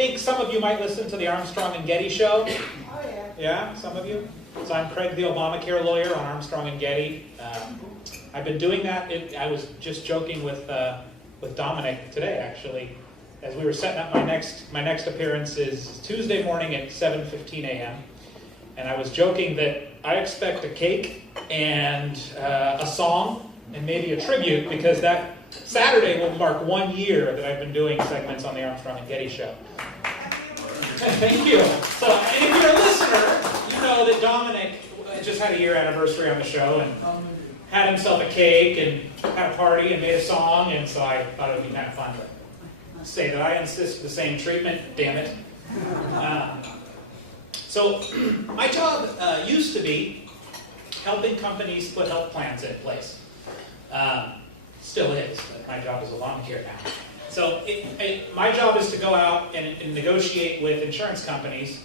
think some of you might listen to the Armstrong and Getty show. Oh, yeah. Yeah, some of you? So I'm Craig, the Obamacare lawyer on Armstrong and Getty. I've been doing that. I was just joking with Dominic today, actually, as we were setting up my next appearance is Tuesday morning at 7:15 a.m. And I was joking that I expect a cake and a song and maybe a tribute, because that Saturday will mark 1 year that I've been doing segments on the Armstrong and Getty show. Thank you. So, and if you're a listener, you know that Dominic just had a year anniversary on the show and had himself a cake and had a party and made a song, and so I thought it would be kind of fun to say that I insist the same treatment, damn it. So my job used to be helping companies put health plans in place. Still is, but my job is Obamacare now. So my job is to go out and negotiate with insurance companies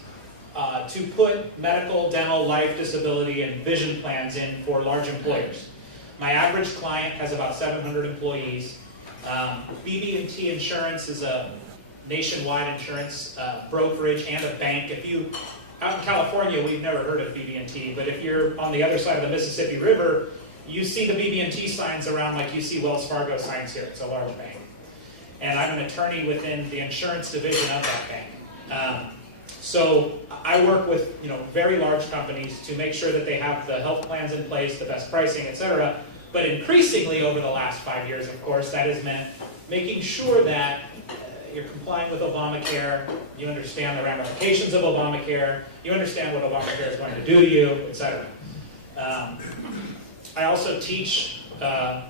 to put medical, dental, life, disability, and vision plans in for large employers. My average client has about 700 employees. BB&T Insurance is a nationwide insurance brokerage and a bank. Out in California, we've never heard of BB&T, but if you're on the other side of the Mississippi River, you see the BB&T signs around like you see Wells Fargo signs here. It's a large bank. And I'm an attorney within the insurance division of that bank. So I work with very large companies to make sure that they have the health plans in place, the best pricing, etc. But increasingly over the last 5 years, of course, that has meant making sure that you're complying with Obamacare, you understand the ramifications of Obamacare, you understand what Obamacare is going to do to you, etc. I also teach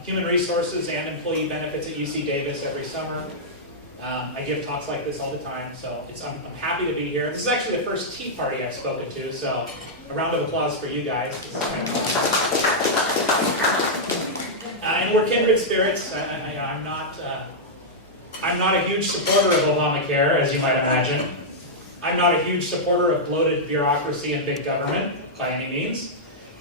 human resources and employee benefits at UC Davis every summer. I give talks like this all the time, so I'm happy to be here. This is actually the first tea party I've spoken to, so a round of applause for you guys. This is kind of fun. And we're kindred spirits. I'm not a huge supporter of Obamacare, as you might imagine. I'm not a huge supporter of bloated bureaucracy and big government, by any means.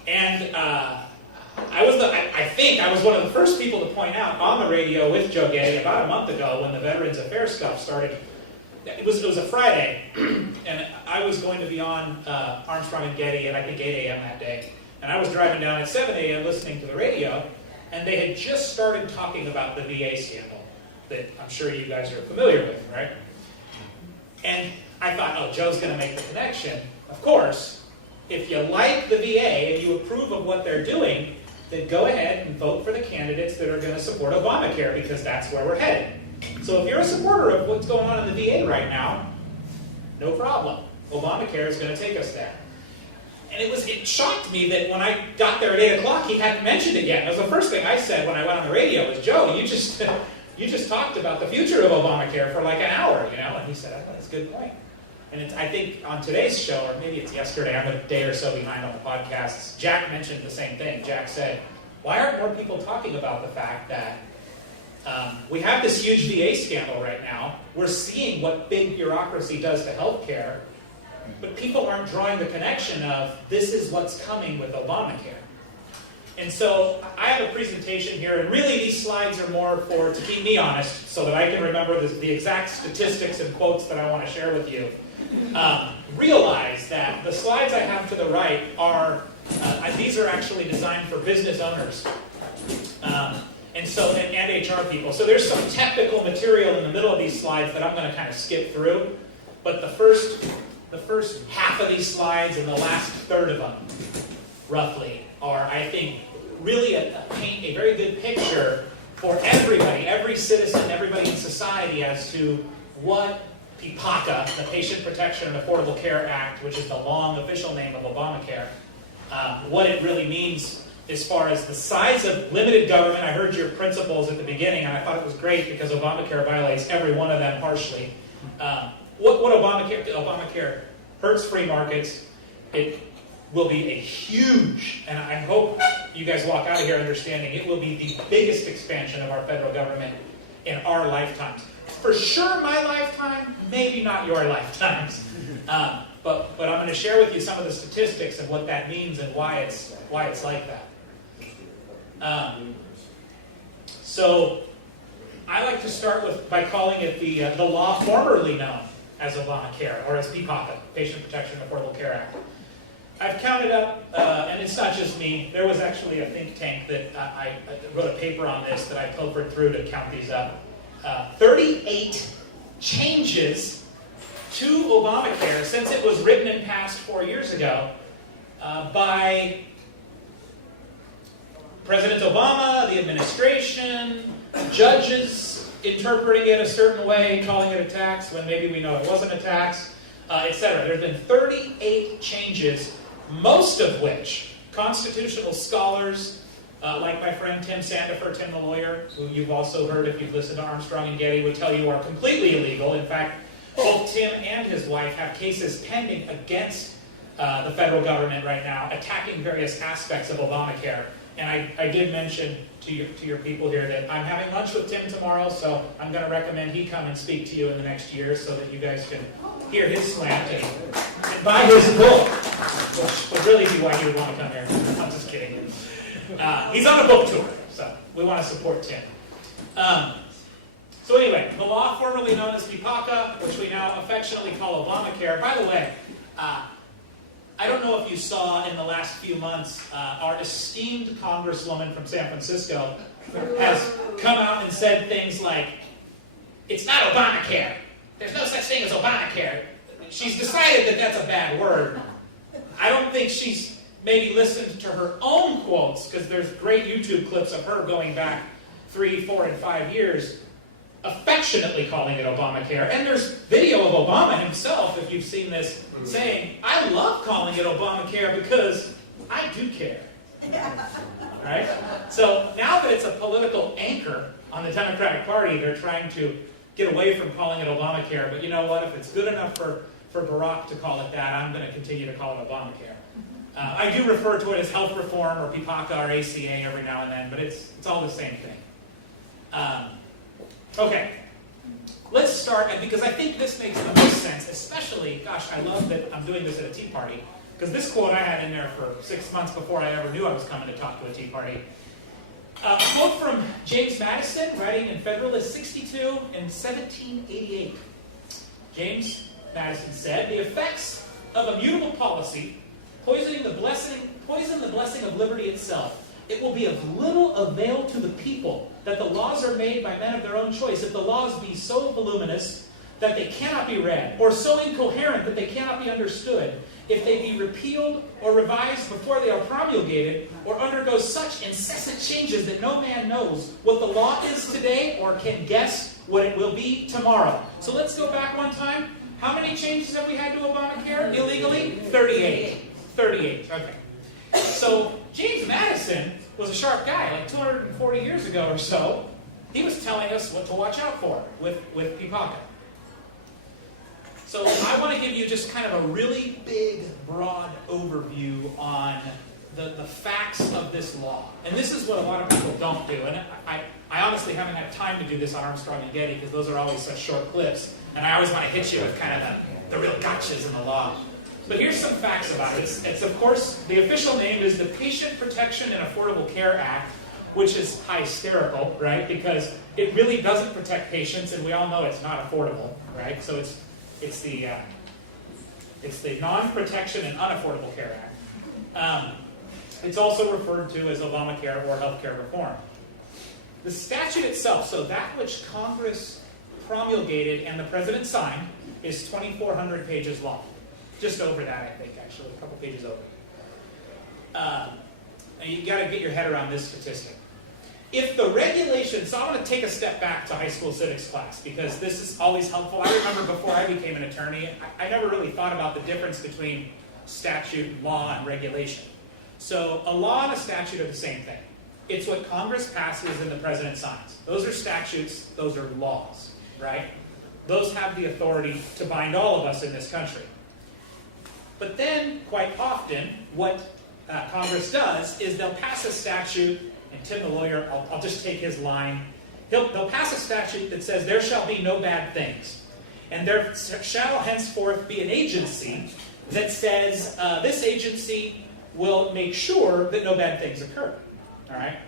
And I think I was one of the first people to point out on the radio with Joe Getty about a month ago when the Veterans Affairs stuff started. It was a Friday, and I was going to be on Armstrong and Getty at I think 8 a.m. that day. And I was driving down at 7 a.m. listening to the radio, and they had just started talking about the VA scandal that I'm sure you guys are familiar with, right? And I thought, oh, Joe's going to make the connection. Of course, if you like the VA and you approve of what they're doing, then go ahead and vote for the candidates that are going to support Obamacare, because that's where we're headed. So if you're a supporter of what's going on in the VA right now, no problem. Obamacare is going to take us there. And it shocked me that when I got there at 8 o'clock, he hadn't mentioned it yet. That was the first thing I said when I went on the radio was, Joe, you just talked about the future of Obamacare for like an hour, And he said, that's a good point. And I think on today's show, or maybe it's yesterday, I'm a day or so behind on the podcasts, Jack mentioned the same thing. Jack said, why aren't more people talking about the fact that we have this huge VA scandal right now. We're seeing what big bureaucracy does to healthcare, but people aren't drawing the connection of this is what's coming with Obamacare. And so I have a presentation here, and really these slides are more to keep me honest so that I can remember the exact statistics and quotes that I want to share with you. Realize that the slides I have to the right these are actually designed for business owners and HR people. So there's some technical material in the middle of these slides that I'm going to kind of skip through, but the first half of these slides and the last third of them, roughly, are, I think, really paint a very good picture for everybody, every citizen, everybody in society as to what PPACA, the Patient Protection and Affordable Care Act, which is the long official name of Obamacare, what it really means as far as the size of limited government. I heard your principles at the beginning, and I thought it was great because Obamacare violates every one of them harshly. What Obamacare hurts free markets. It will be a huge, and I hope you guys walk out of here understanding, it will be the biggest expansion of our federal government in our lifetimes. For sure my lifetime, maybe not your lifetimes. But I'm going to share with you some of the statistics and what that means and why it's like that. So I like to start by calling it the law formerly known as Obamacare, or as PPACA, Patient Protection and Affordable Care Act. I've counted up, and it's not just me, there was actually a think tank that I wrote a paper on this that I pilfered through to count these up. 38 changes to Obamacare since it was written and passed 4 years ago by President Obama, the administration, judges interpreting it a certain way, calling it a tax when maybe we know it wasn't a tax, etc. There have been 38 changes, most of which constitutional scholars, like my friend Tim Sandifer, Tim the lawyer, who you've also heard if you've listened to Armstrong and Getty, would tell you are completely illegal. In fact, both Tim and his wife have cases pending against the federal government right now, attacking various aspects of Obamacare. And I did mention to your people here that I'm having lunch with Tim tomorrow, so I'm going to recommend he come and speak to you in the next year so that you guys can hear his slant and buy his book, which would really be why you would want to come here. I'm just kidding. He's on a book tour, so we want to support Tim. So anyway, the law formerly known as PPACA, which we now affectionately call Obamacare. By the way, I don't know if you saw in the last few months, our esteemed congresswoman from San Francisco has come out and said things like, it's not Obamacare. There's no such thing as Obamacare. She's decided that that's a bad word. I don't think she's maybe listened to her own quotes, because there's great YouTube clips of her going back 3, 4, and 5 years, affectionately calling it Obamacare. And there's video of Obama himself, if you've seen this, saying, I love calling it Obamacare because I do care. Right? So now that it's a political anchor on the Democratic Party, they're trying to get away from calling it Obamacare. But you know what? If it's good enough for Barack to call it that, I'm going to continue to call it Obamacare. I do refer to it as health reform or PPACA or ACA every now and then, but it's all the same thing. Okay, let's start, because I think this makes the most sense, especially, gosh, I love that I'm doing this at a tea party, because this quote I had in there for 6 months before I ever knew I was coming to talk to a tea party. A quote from James Madison, writing in Federalist 62 in 1788. James Madison said, the effects of immutable policy poison the blessing of liberty itself. It will be of little avail to the people that the laws are made by men of their own choice, if the laws be so voluminous that they cannot be read, or so incoherent that they cannot be understood, if they be repealed or revised before they are promulgated, or undergo such incessant changes that no man knows what the law is today or can guess what it will be tomorrow. So let's go back one time. How many changes have we had to Obamacare illegally? 38. 38, okay. So James Madison was a sharp guy, like 240 years ago or so. He was telling us what to watch out for with PPACA. So I want to give you just kind of a really big, broad overview on the facts of this law. And this is what a lot of people don't do. And I honestly haven't had time to do this on Armstrong and Getty, because those are always such short clips. And I always want to hit you with kind of the real gotchas in the law. But here's some facts about it. It's of course, the official name is the Patient Protection and Affordable Care Act, which is hysterical, right? Because it really doesn't protect patients, and we all know it's not affordable, right? So it's the Non-Protection and Unaffordable Care Act. It's also referred to as Obamacare or healthcare reform. The statute itself, so that which Congress promulgated and the President signed, is 2,400 pages long. Just over that, I think, actually, a couple pages over. And you've got to get your head around this statistic. If the regulations, so I want to take a step back to high school civics class, because this is always helpful. I remember before I became an attorney, I never really thought about the difference between statute, law, and regulation. So a law and a statute are the same thing. It's what Congress passes and the President signs. Those are statutes, those are laws, right? Those have the authority to bind all of us in this country. But then, quite often, what Congress does is they'll pass a statute, and Tim the lawyer, I'll just take his line, they'll pass a statute that says there shall be no bad things. And there shall henceforth be an agency that says this agency will make sure that no bad things occur. All right?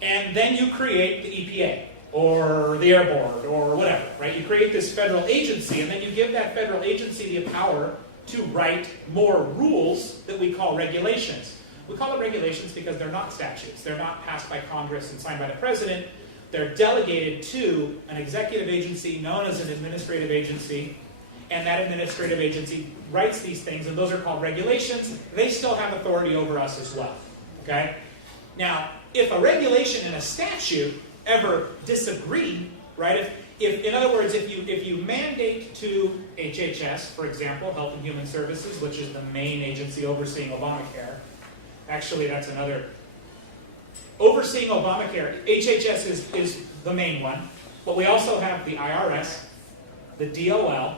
And then you create the EPA. or the air board, or whatever, right? You create this federal agency, and then you give that federal agency the power to write more rules that we call regulations. We call them regulations because they're not statutes. They're not passed by Congress and signed by the president. They're delegated to an executive agency known as an administrative agency, and that administrative agency writes these things, and those are called regulations. They still have authority over us as well, okay? Now, if a regulation and a statute ever disagree, right? If in other words, if you mandate to HHS, for example, Health and Human Services, which is the main agency overseeing Obamacare, actually that's another, overseeing Obamacare, HHS is the main one, but we also have the IRS, the DOL,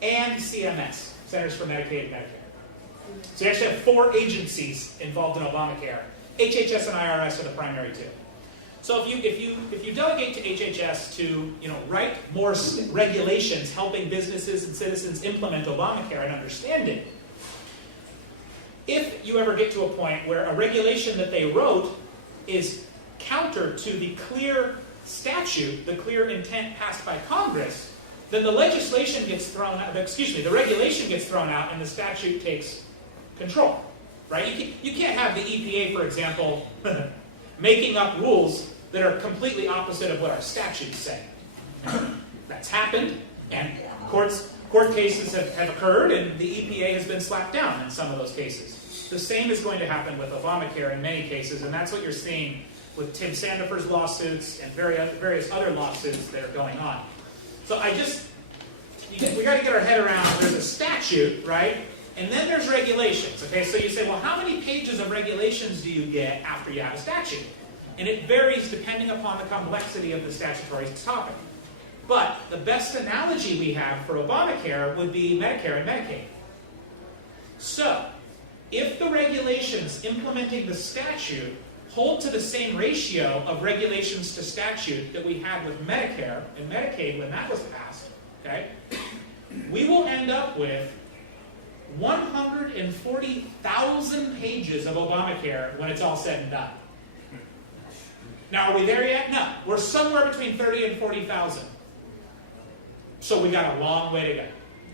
and CMS, Centers for Medicaid and Medicare. So you actually have 4 agencies involved in Obamacare. HHS and IRS are the primary 2. So if you delegate to HHS to write more regulations helping businesses and citizens implement Obamacare and understand it, if you ever get to a point where a regulation that they wrote is counter to the clear statute, the clear intent passed by Congress, then the legislation gets thrown out, the regulation gets thrown out and the statute takes control, right? You can't have the EPA, for example, making up rules that are completely opposite of what our statutes say. That's happened, and court cases have occurred, and the EPA has been slapped down in some of those cases. The same is going to happen with Obamacare in many cases, and that's what you're seeing with Tim Sandifer's lawsuits and various other lawsuits that are going on. So we got to get our head around, there's a statute, right? And then there's regulations, okay? So you say, well, how many pages of regulations do you get after you have a statute? And it varies depending upon the complexity of the statutory topic. But the best analogy we have for Obamacare would be Medicare and Medicaid. So, if the regulations implementing the statute hold to the same ratio of regulations to statute that we had with Medicare and Medicaid when that was passed, okay, we will end up with 140,000 pages of Obamacare when it's all said and done. Now, are we there yet? No. We're somewhere between 30 and 40,000. So we got a long way to go.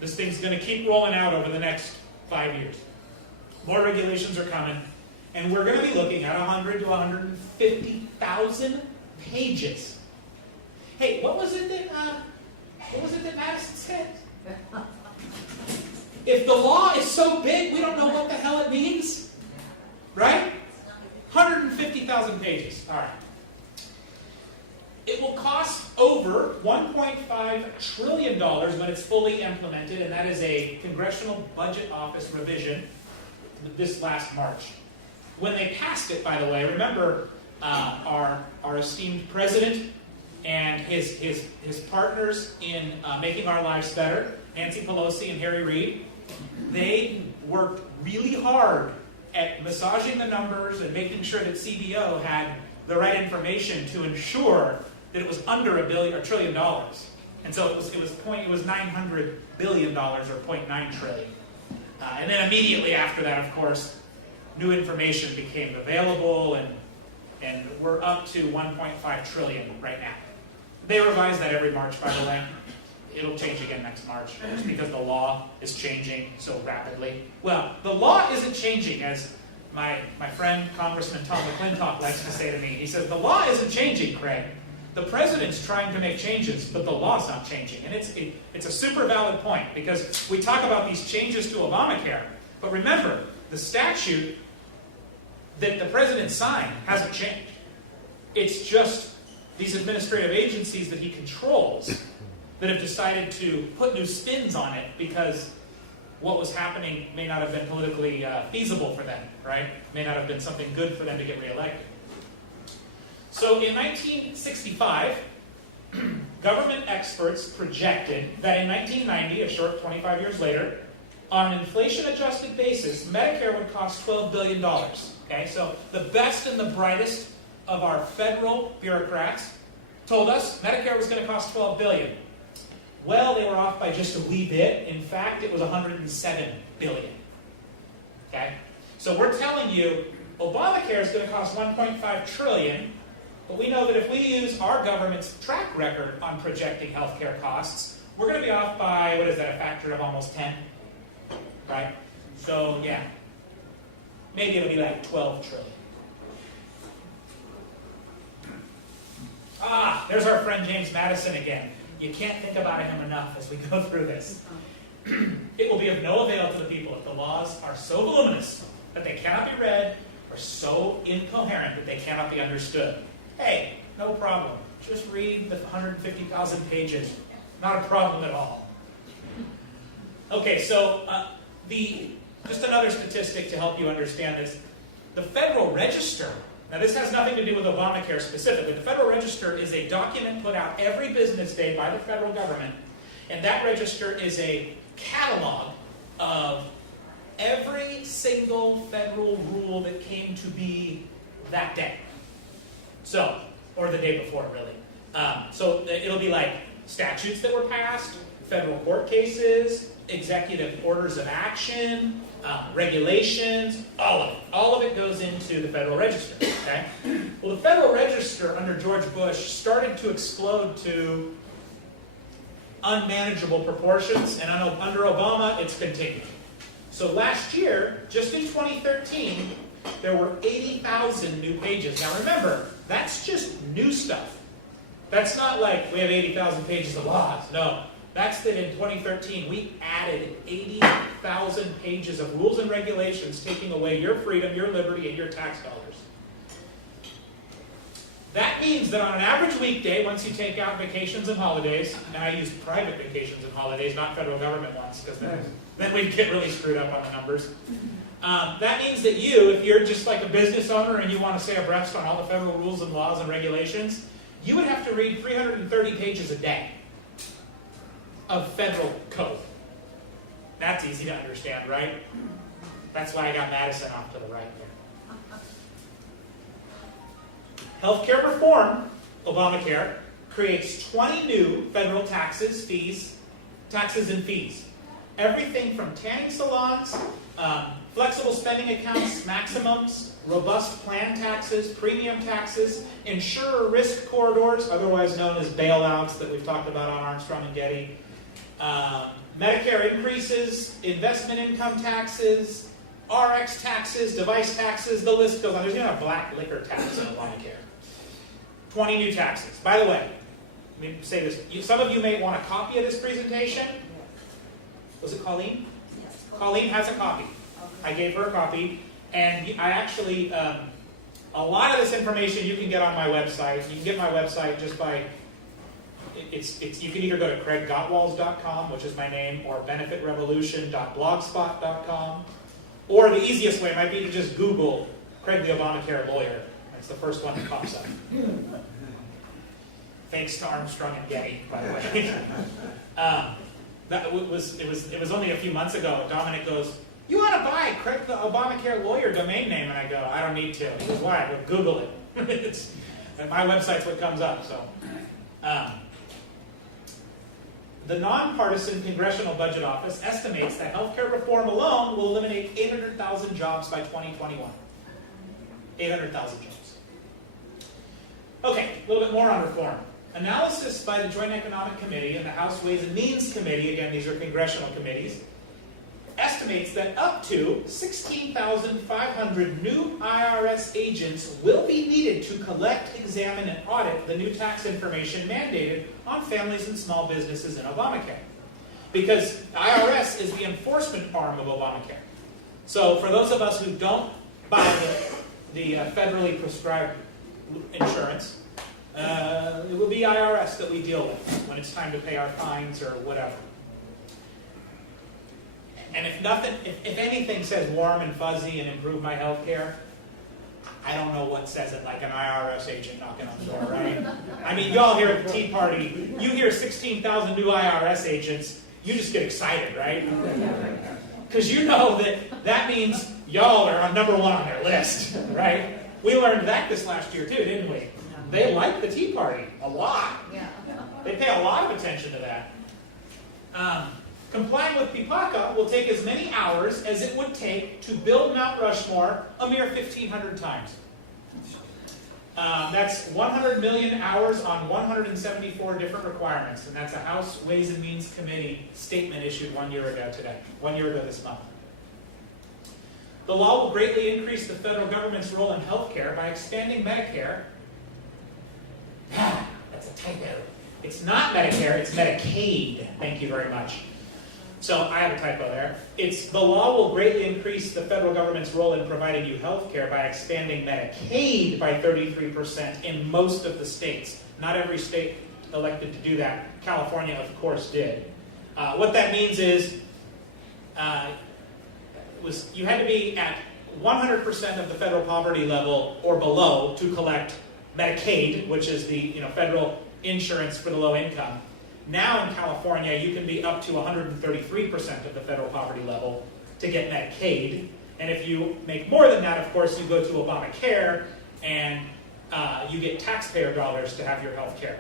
This thing's going to keep rolling out over the next 5 years. More regulations are coming, and we're going to be looking at 100 to 150,000 pages. Hey, what was it that Madison said? If the law is so big, we don't know what the hell it means, right? 150,000 pages. All right. It will cost over $1.5 trillion when it's fully implemented, and that is a Congressional Budget Office revision this last March. When they passed it, by the way, remember our esteemed president and his partners in making our lives better, Nancy Pelosi and Harry Reid, they worked really hard at massaging the numbers and making sure that CBO had the right information to ensure that it was under $1 trillion. And so it was $900 billion or 0.9 trillion. And then immediately after that, of course, new information became available, and we're up to 1.5 trillion right now. They revise that every March, by the way. It'll change again next March, just because the law is changing so rapidly. Well, the law isn't changing, as my friend Congressman Tom McClintock likes to say to me. He says, the law isn't changing, Craig. The president's trying to make changes, but the law's not changing. And it's a super valid point, because we talk about these changes to Obamacare, but remember, the statute that the president signed hasn't changed. It's just these administrative agencies that he controls that have decided to put new spins on it because what was happening may not have been politically feasible for them, right? May not have been something good for them to get reelected. So in 1965, government experts projected that in 1990, a short 25 years later, on an inflation-adjusted basis, Medicare would cost $12 billion. Okay, so the best and the brightest of our federal bureaucrats told us Medicare was going to cost $12 billion. Well, they were off by just a wee bit. In fact, it was $107 billion. Okay, so we're telling you Obamacare is going to cost $1.5 trillion, But we know that if we use our government's track record on projecting healthcare costs, we're going to be off by, what is that, a factor of almost 10, right? So, yeah, maybe it'll be like 12 trillion. Ah, there's our friend James Madison again. You can't think about him enough as we go through this. It will be of no avail to the people if the laws are so voluminous that they cannot be read, or so incoherent that they cannot be understood. Hey, no problem. Just read the 150,000 pages. Not a problem at all. Okay, so just another statistic to help you understand this. The Federal Register, now this has nothing to do with Obamacare specifically. The Federal Register is a document put out every business day by the federal government, and that register is a catalog of every single federal rule that came to be that day. So, or the day before, really. So it'll be like statutes that were passed, federal court cases, executive orders of action, regulations, all of it. All of it goes into the Federal Register, okay? Well, the Federal Register under George Bush started to explode to unmanageable proportions, and under Obama, it's continued. So last year, just in 2013, there were 80,000 new pages. Now remember, that's just new stuff. That's not like we have 80,000 pages of laws. No. That's that in 2013, we added 80,000 pages of rules and regulations taking away your freedom, your liberty, and your tax dollars. That means that on an average weekday, once you take out vacations and holidays, and I use private vacations and holidays, not federal government ones, because then we'd get really screwed up on the numbers. That means that you, if you're just like a business owner and you want to stay abreast on all the federal rules and laws and regulations, you would have to read 330 pages a day of federal code. That's easy to understand, right? That's why I got Madison off to the right there. Healthcare reform, Obamacare, creates 20 new federal taxes and fees. Everything from tanning salons, flexible spending accounts, maximums, robust plan taxes, premium taxes, insurer risk corridors, otherwise known as bailouts that we've talked about on Armstrong and Getty, Medicare increases, investment income taxes, RX taxes, device taxes, the list goes on. There's even a black liquor tax in Obamacare. 20 new taxes. By the way, let me say this. Some of you may want a copy of this presentation. Was it Colleen? Yes. Colleen has a copy. I gave her a copy. And I actually, a lot of this information you can get on my website. You can get my website just by, you can either go to craiggottwals.com, which is my name, or benefitrevolution.blogspot.com. Or the easiest way might be to just Google Craig the Obamacare lawyer. That's the first one that pops up. Thanks to Armstrong and Getty, by the way. It was only a few months ago. Dominic goes, "You ought to buy Craig the Obamacare lawyer domain name," and I go, "I don't need to." He goes, "Why?" I go, "Google it." And my website's what comes up. So, the Nonpartisan Congressional Budget Office estimates that healthcare reform alone will eliminate 800,000 jobs by 2021. 800,000 jobs. Okay, a little bit more on reform. Analysis by the Joint Economic Committee and the House Ways and Means Committee, again, these are congressional committees, estimates that up to 16,500 new IRS agents will be needed to collect, examine, and audit the new tax information mandated on families and small businesses in Obamacare. Because IRS is the enforcement arm of Obamacare. So for those of us who don't buy the federally prescribed insurance, it will be IRS that we deal with when it's time to pay our fines or whatever. And if anything says warm and fuzzy and improve my health care, I don't know what says it like an IRS agent knocking on the door, right? I mean, y'all here at the Tea Party, you hear 16,000 new IRS agents, you just get excited, right? Because you know that means y'all are on number one on their list, right? We learned that this last year too, didn't we? They like the Tea Party a lot. They pay a lot of attention to that. Complying with PPACA will take as many hours as it would take to build Mount Rushmore a mere 1,500 times. That's 100 million hours on 174 different requirements, and that's a House Ways and Means Committee statement issued 1 year ago this month. The law will greatly increase the federal government's role in healthcare by expanding Medicare. That's a typo. It's not Medicare, it's Medicaid. Thank you very much. So I have a typo there. The law will greatly increase the federal government's role in providing you health care by expanding Medicaid by 33% in most of the states. Not every state elected to do that. California, of course, did. What that means is you had to be at 100% of the federal poverty level or below to collect Medicaid, which is the federal insurance for the low income. Now in California, you can be up to 133% of the federal poverty level to get Medicaid. And if you make more than that, of course, you go to Obamacare and you get taxpayer dollars to have your health care.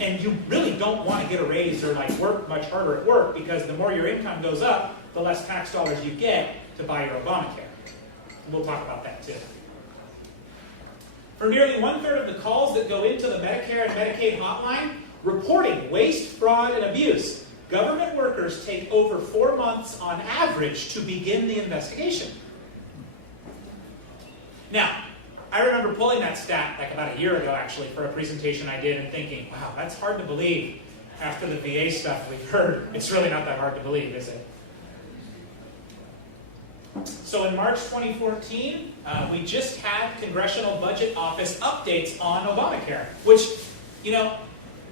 And you really don't want to get a raise or work much harder at work, because the more your income goes up, the less tax dollars you get to buy your Obamacare. And we'll talk about that too. For nearly 1/3 of the calls that go into the Medicare and Medicaid hotline, reporting waste, fraud, and abuse, government workers take over 4 months on average to begin the investigation. Now, I remember pulling that stat about a year ago, actually, for a presentation I did, and thinking, wow, that's hard to believe after the VA stuff we've heard. It's really not that hard to believe, is it? So in March 2014, we just had Congressional Budget Office updates on Obamacare, which,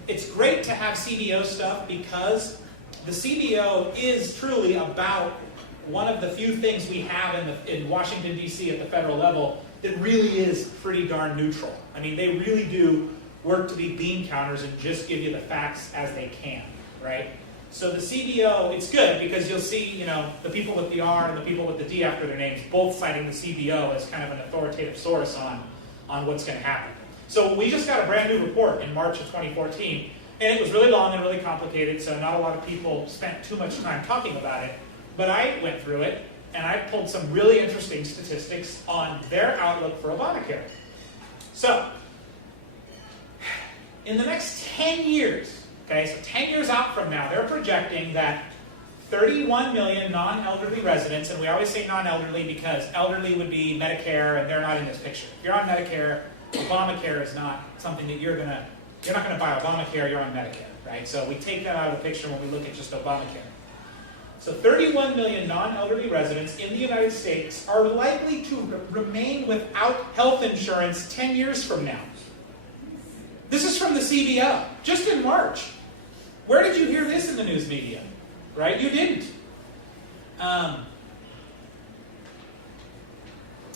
it's great to have CBO stuff, because the CBO is truly about one of the few things we have in Washington, D.C. at the federal level that really is pretty darn neutral. I mean, they really do work to be bean counters and just give you the facts as they can, right? So the CBO, it's good because you'll see, the people with the R and the people with the D after their names both citing the CBO as kind of an authoritative source on what's going to happen. So we just got a brand new report in March of 2014, and it was really long and really complicated, so not a lot of people spent too much time talking about it. But I went through it, and I pulled some really interesting statistics on their outlook for Obamacare. So, in the next 10 years, okay, so 10 years out from now, they're projecting that 31 million non-elderly residents, and we always say non-elderly because elderly would be Medicare, and they're not in this picture. If you're on Medicare, Obamacare is not something that you're not going to buy Obamacare, you're on Medicare, right? So we take that out of the picture when we look at just Obamacare. So 31 million non-elderly residents in the United States are likely to remain without health insurance 10 years from now. This is from the CBO, just in March. Where did you hear this in the news media? Right? You didn't.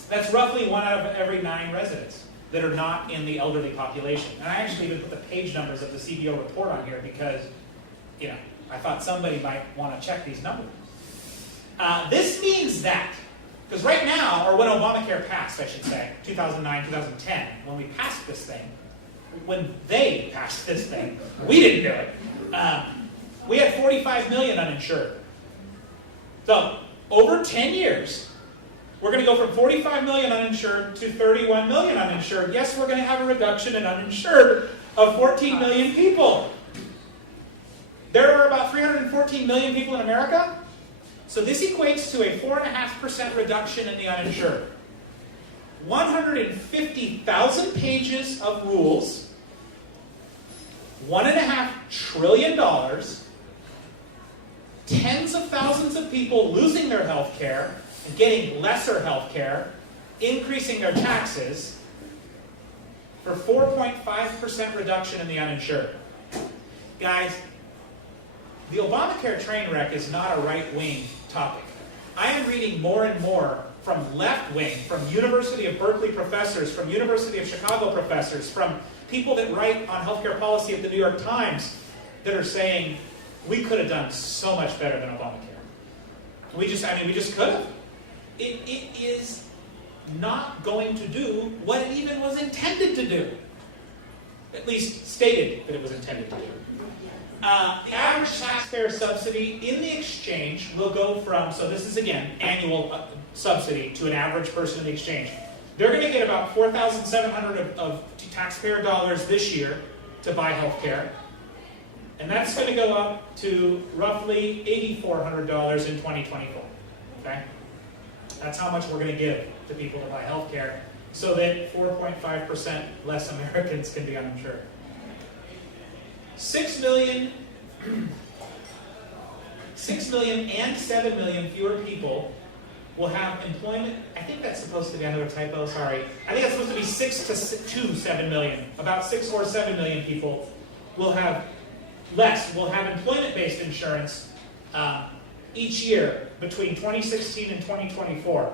That's roughly 1 out of every 9 residents that are not in the elderly population. And I actually even put the page numbers of the CBO report on here because, I thought somebody might want to check these numbers. This means that, because right now, or when Obamacare passed, I should say, 2009, 2010, when we passed this thing, when they passed this thing, we didn't do it. We had 45 million uninsured. So, over 10 years, we're going to go from 45 million uninsured to 31 million uninsured. Yes, we're going to have a reduction in uninsured of 14 million people. There are about 314 million people in America. So this equates to a 4.5% reduction in the uninsured. 150,000 pages of rules, $1.5 trillion, tens of thousands of people losing their health care and getting lesser health care, increasing their taxes for 4.5% reduction in the uninsured. Guys, the Obamacare train wreck is not a right-wing topic. I am reading more and more from left-wing, from University of Berkeley professors, from University of Chicago professors, from people that write on healthcare policy at the New York Times that are saying, we could have done so much better than Obamacare. We just could have. It is not going to do what it even was intended to do. At least stated that it was intended to do. The average taxpayer subsidy in the exchange will go from, so this is again, annual subsidy to an average person in the exchange. They're going to get about $4,700 of taxpayer dollars this year to buy health care. And that's going to go up to roughly $8,400 in 2024. Okay? That's how much we're going to give to people to buy health care so that 4.5% less Americans can be uninsured. 6 million and 7 million fewer people will have employment. I think that's supposed to be, I know a typo, sorry. I think that's supposed to be 6 to 7 million. About 6 or 7 million people will have employment-based insurance each year between 2016 and 2024.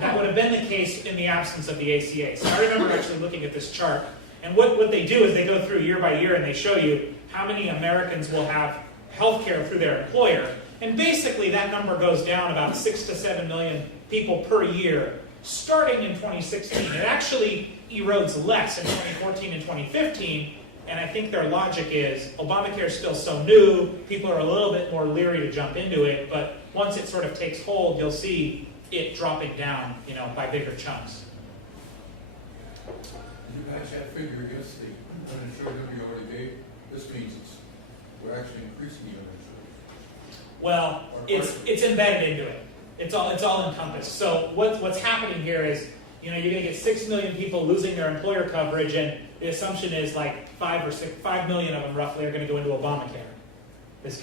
That would have been the case in the absence of the ACA. So I remember actually looking at this chart, and what they do is they go through year by year and they show you how many Americans will have health care through their employer. And basically that number goes down about 6 to 7 million people per year starting in 2016. It actually erodes less in 2014 and 2015. And I think their logic is Obamacare is still so new, people are a little bit more leery to jump into it, but once it sort of takes hold, you'll see it dropping down, by bigger chunks. You guys had a figure against the uninsured number you already gave. This means we're actually increasing the uninsured. Well, it's embedded into it. It's all encompassed. So what's happening here is, you're going to get 6 million people losing their employer coverage, and the assumption is like 5 million of them roughly are going to go into Obamacare. This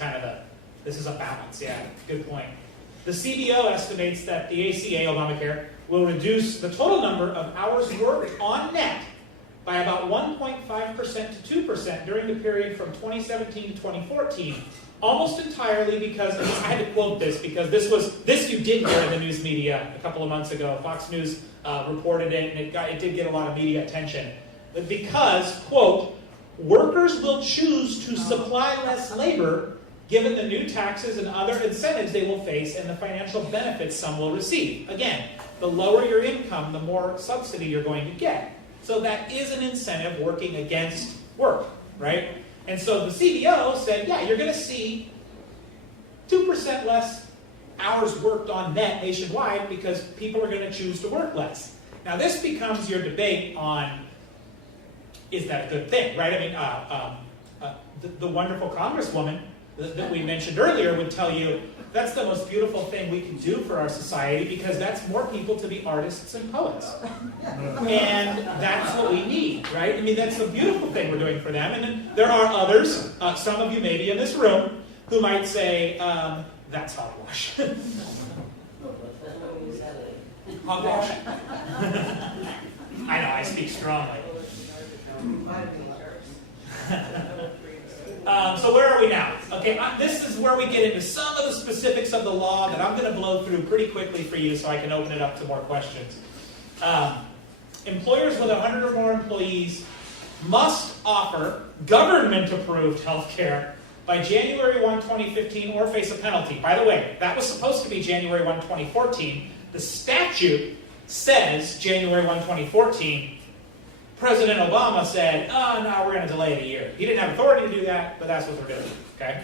is a balance. Yeah, good point. The CBO estimates that the ACA, Obamacare, will reduce the total number of hours worked on net by about 1.5% to 2% during the period from 2017 to 2014, almost entirely because, I had to quote this because this you did hear in the news media a couple of months ago. Fox News reported it, and it did get a lot of media attention. But because, quote, workers will choose to supply less labor given the new taxes and other incentives they will face and the financial benefits some will receive. Again, the lower your income, the more subsidy you're going to get. So that is an incentive working against work, right? And so the CBO said, yeah, you're going to see 2% less hours worked on net nationwide because people are going to choose to work less. Now this becomes your debate on, is that a good thing, right? I mean, the wonderful Congresswoman that we mentioned earlier would tell you that's the most beautiful thing we can do for our society because that's more people to be artists and poets. And that's what we need, right? I mean, that's the beautiful thing we're doing for them. And then there are others, some of you maybe in this room, who might say, that's hogwash. Hogwash. I know, I speak strongly. So where are we now? Okay, this is where we get into some of the specifics of the law that I'm going to blow through pretty quickly for you so I can open it up to more questions. Employers with 100 or more employees must offer government-approved health care by January 1, 2015 or face a penalty. By the way, that was supposed to be January 1, 2014. The statute says January 1, 2014. President Obama said, oh, no, we're going to delay it a year. He didn't have authority to do that, but that's what they're doing, okay?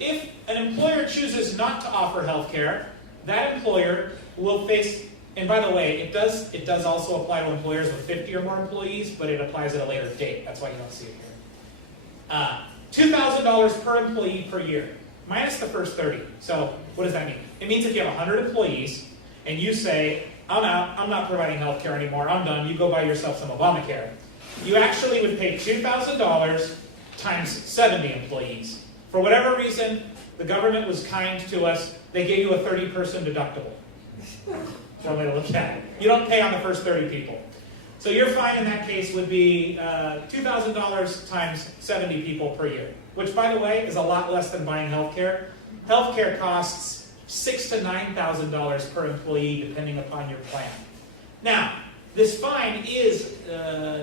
If an employer chooses not to offer health care, that employer will face, and by the way, it does also apply to employers with 50 or more employees, but it applies at a later date. That's why you don't see it here. $2,000 per employee per year, minus the first 30. So what does that mean? It means if you have 100 employees, and you say, I'm out, I'm not providing health care anymore, I'm done, you go buy yourself some Obamacare. You actually would pay $2,000 times 70 employees. For whatever reason, the government was kind to us, they gave you a 30-person deductible. That's one way to look at it. You don't pay on the first 30 people. So your fine in that case would be $2,000 times 70 people per year, which, by the way, is a lot less than buying health care. Health care costs $6,000 to $9,000 per employee, depending upon your plan. Now, this fine is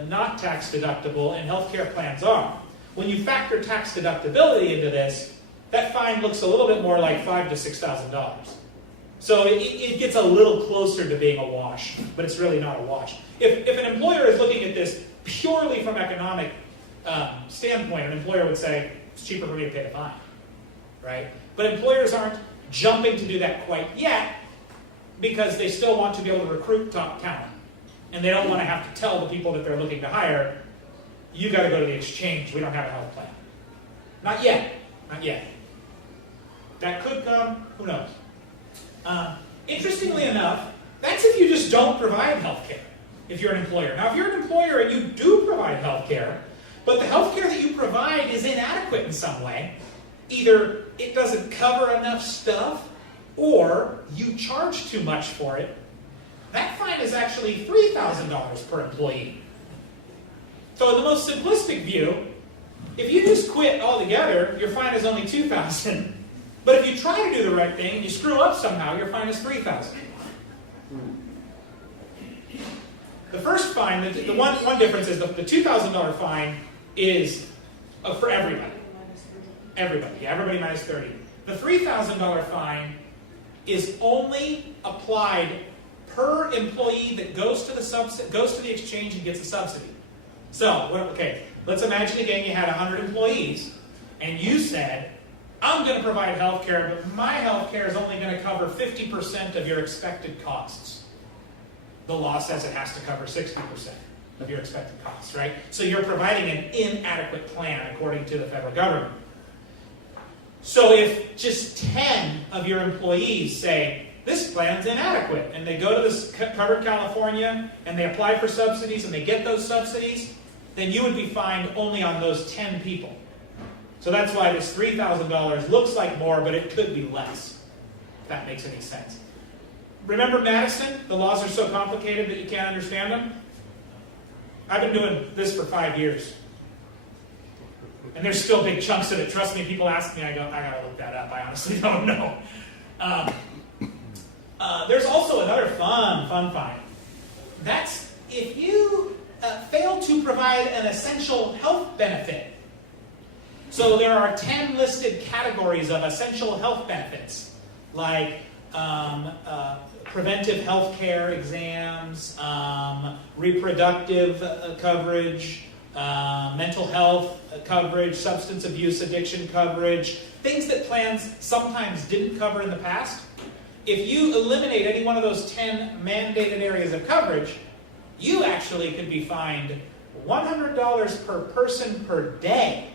not tax deductible, and healthcare plans are. When you factor tax deductibility into this, that fine looks a little bit more like $5,000 to $6,000. So it gets a little closer to being a wash, but it's really not a wash. If an employer is looking at this purely from economic standpoint, an employer would say, it's cheaper for me to pay the fine, right? But employers aren't jumping to do that quite yet because they still want to be able to recruit top talent. and they don't want to have to tell the people that they're looking to hire, you got to go to the exchange. We don't have a health plan. Not yet. Not yet. That could come. Who knows? Interestingly enough, that's if you just don't provide health care, if you're an employer. Now, if you're an employer and you do provide health care, but the health care that you provide is inadequate in some way, either it doesn't cover enough stuff or you charge too much for it, that fine is actually $3,000 per employee. So in the most simplistic view, if you just quit altogether, your fine is only $2,000. But if you try to do the right thing and you screw up somehow, your fine is $3,000. The first fine, the one difference is the $2,000 fine is for everybody. Everybody minus 30. The $3,000 fine is only applied per employee that goes to the exchange and gets a subsidy. So, okay, let's imagine again you had 100 employees, and you said, I'm going to provide health care, but my health care is only going to cover 50% of your expected costs. The law says it has to cover 60% of your expected costs, right? So you're providing an inadequate plan according to the federal government. So if just 10 of your employees say, this plan's inadequate, and they go to this covered California, and they apply for subsidies, and they get those subsidies, then you would be fined only on those 10 people. So that's why this $3,000 looks like more, but it could be less, if that makes any sense. Remember Madison? The laws are so complicated that you can't understand them? I've been doing this for 5 years. And there's still big chunks of it. Trust me, people ask me, I gotta look that up. I honestly don't know. There's also another fun fine. That's if you fail to provide an essential health benefit. So there are 10 listed categories of essential health benefits, like preventive health care exams, reproductive coverage, mental health coverage, substance abuse addiction coverage, things that plans sometimes didn't cover in the past. If you eliminate any one of those 10 mandated areas of coverage, you actually could be fined $100 per person per day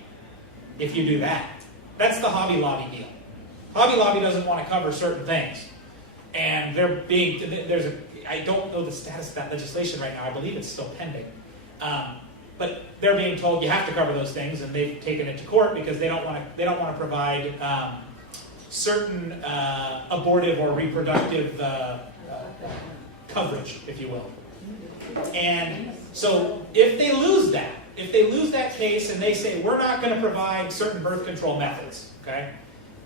if you do that. That's the Hobby Lobby deal. Hobby Lobby doesn't want to cover certain things. And I don't know the status of that legislation right now. I believe it's still pending. But they're being told you have to cover those things, and they've taken it to court because they don't want to provide certain abortive or reproductive coverage, if you will. And so if they lose that case and they say we're not going to provide certain birth control methods, okay,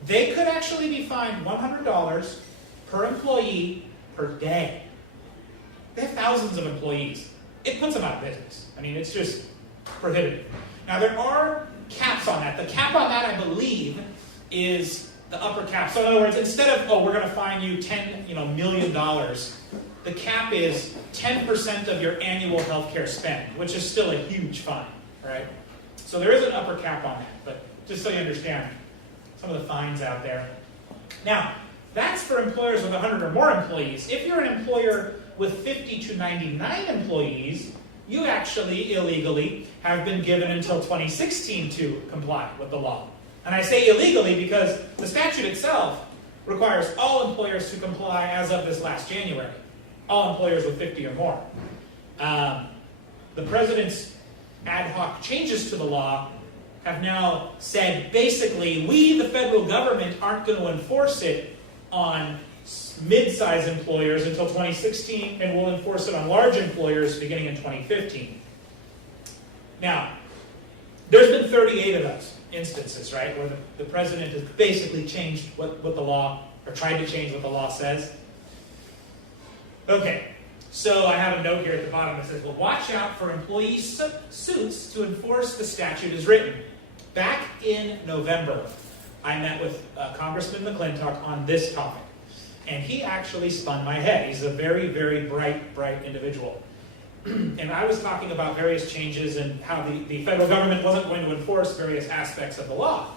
they could actually be fined $100 per employee per day. They have thousands of employees. It puts them out of business. I mean, it's just prohibitive. Now, there are caps on that. The cap on that, I believe, is the upper cap. So in other words, instead of, we're going to fine you $10 million, the cap is 10% of your annual healthcare spend, which is still a huge fine, right? So there is an upper cap on that, but just so you understand some of the fines out there. Now, that's for employers with 100 or more employees. If you're an employer with 50 to 99 employees, you actually illegally have been given until 2016 to comply with the law. And I say illegally because the statute itself requires all employers to comply as of this last January. All employers with 50 or more. The president's ad hoc changes to the law have now said, basically, we, the federal government, aren't going to enforce it on mid-sized employers until 2016, and we'll enforce it on large employers beginning in 2015. Now, there's been 38 of those instances, right, where the president has basically changed what the law, or tried to change what the law says. Okay, so I have a note here at the bottom that says, well, watch out for employee suits to enforce the statute as written. Back in November, I met with Congressman McClintock on this topic. And he actually spun my head. He's a very, very bright individual. And I was talking about various changes and how the federal government wasn't going to enforce various aspects of the law.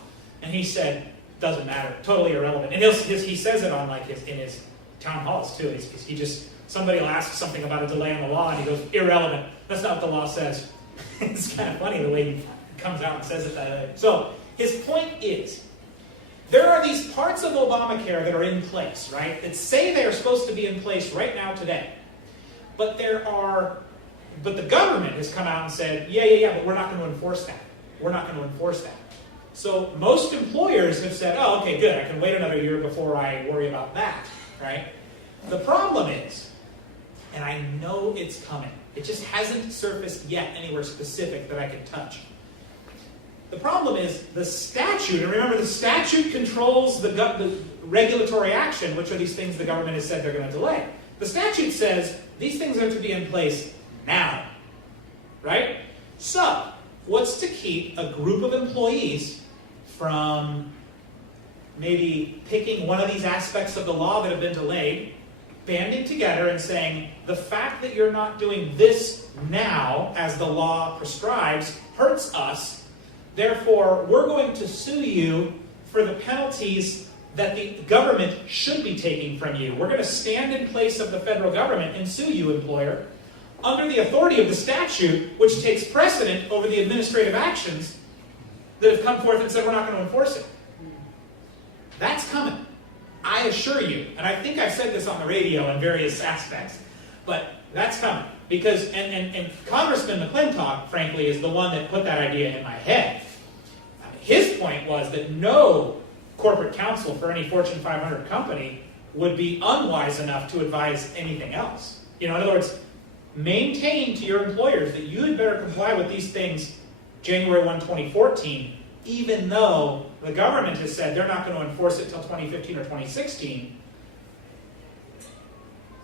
And he said, doesn't matter, totally irrelevant. And he says it on in his town halls too. He just somebody will ask something about a delay in the law, and he goes, irrelevant. That's not what the law says. It's kind of funny the way he comes out and says it that way. So his point is, there are these parts of Obamacare that are in place, right, that say they are supposed to be in place right now today. But the government has come out and said, yeah, but we're not going to enforce that. We're not going to enforce that. So most employers have said, oh, okay, good, I can wait another year before I worry about that, right? The problem is, and I know it's coming, it just hasn't surfaced yet anywhere specific that I can touch. The problem is the statute, and remember the statute controls the regulatory action, which are these things the government has said they're going to delay. The statute says these things are to be in place now, right? So, what's to keep a group of employees from maybe picking one of these aspects of the law that have been delayed, banding together and saying, the fact that you're not doing this now, as the law prescribes, hurts us, therefore we're going to sue you for the penalties that the government should be taking from you. We're going to stand in place of the federal government and sue you, employer, under the authority of the statute, which takes precedent over the administrative actions that have come forth and said we're not going to enforce it. That's coming. I assure you, and I think I've said this on the radio in various aspects, but that's coming. Because, and Congressman McClintock, frankly, is the one that put that idea in my head. His point was that no corporate counsel for any Fortune 500 company would be unwise enough to advise anything else. In other words, maintain to your employers that you had better comply with these things January 1, 2014, even though the government has said they're not going to enforce it until 2015 or 2016.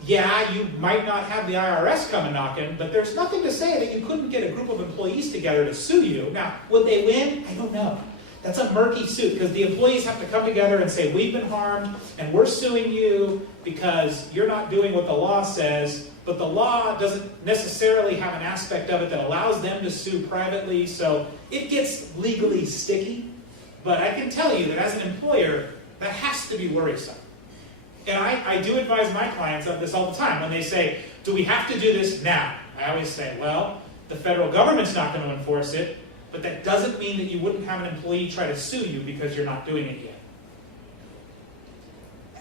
Yeah, you might not have the IRS come and knocking, but there's nothing to say that you couldn't get a group of employees together to sue you. Now, would they win? I don't know. That's a murky suit, because the employees have to come together and say, we've been harmed, and we're suing you because you're not doing what the law says, but the law doesn't necessarily have an aspect of it that allows them to sue privately, so it gets legally sticky. But I can tell you that as an employer, that has to be worrisome. And I do advise my clients of this all the time. When they say, do we have to do this now? I always say, well, the federal government's not going to enforce it, but that doesn't mean that you wouldn't have an employee try to sue you because you're not doing it yet.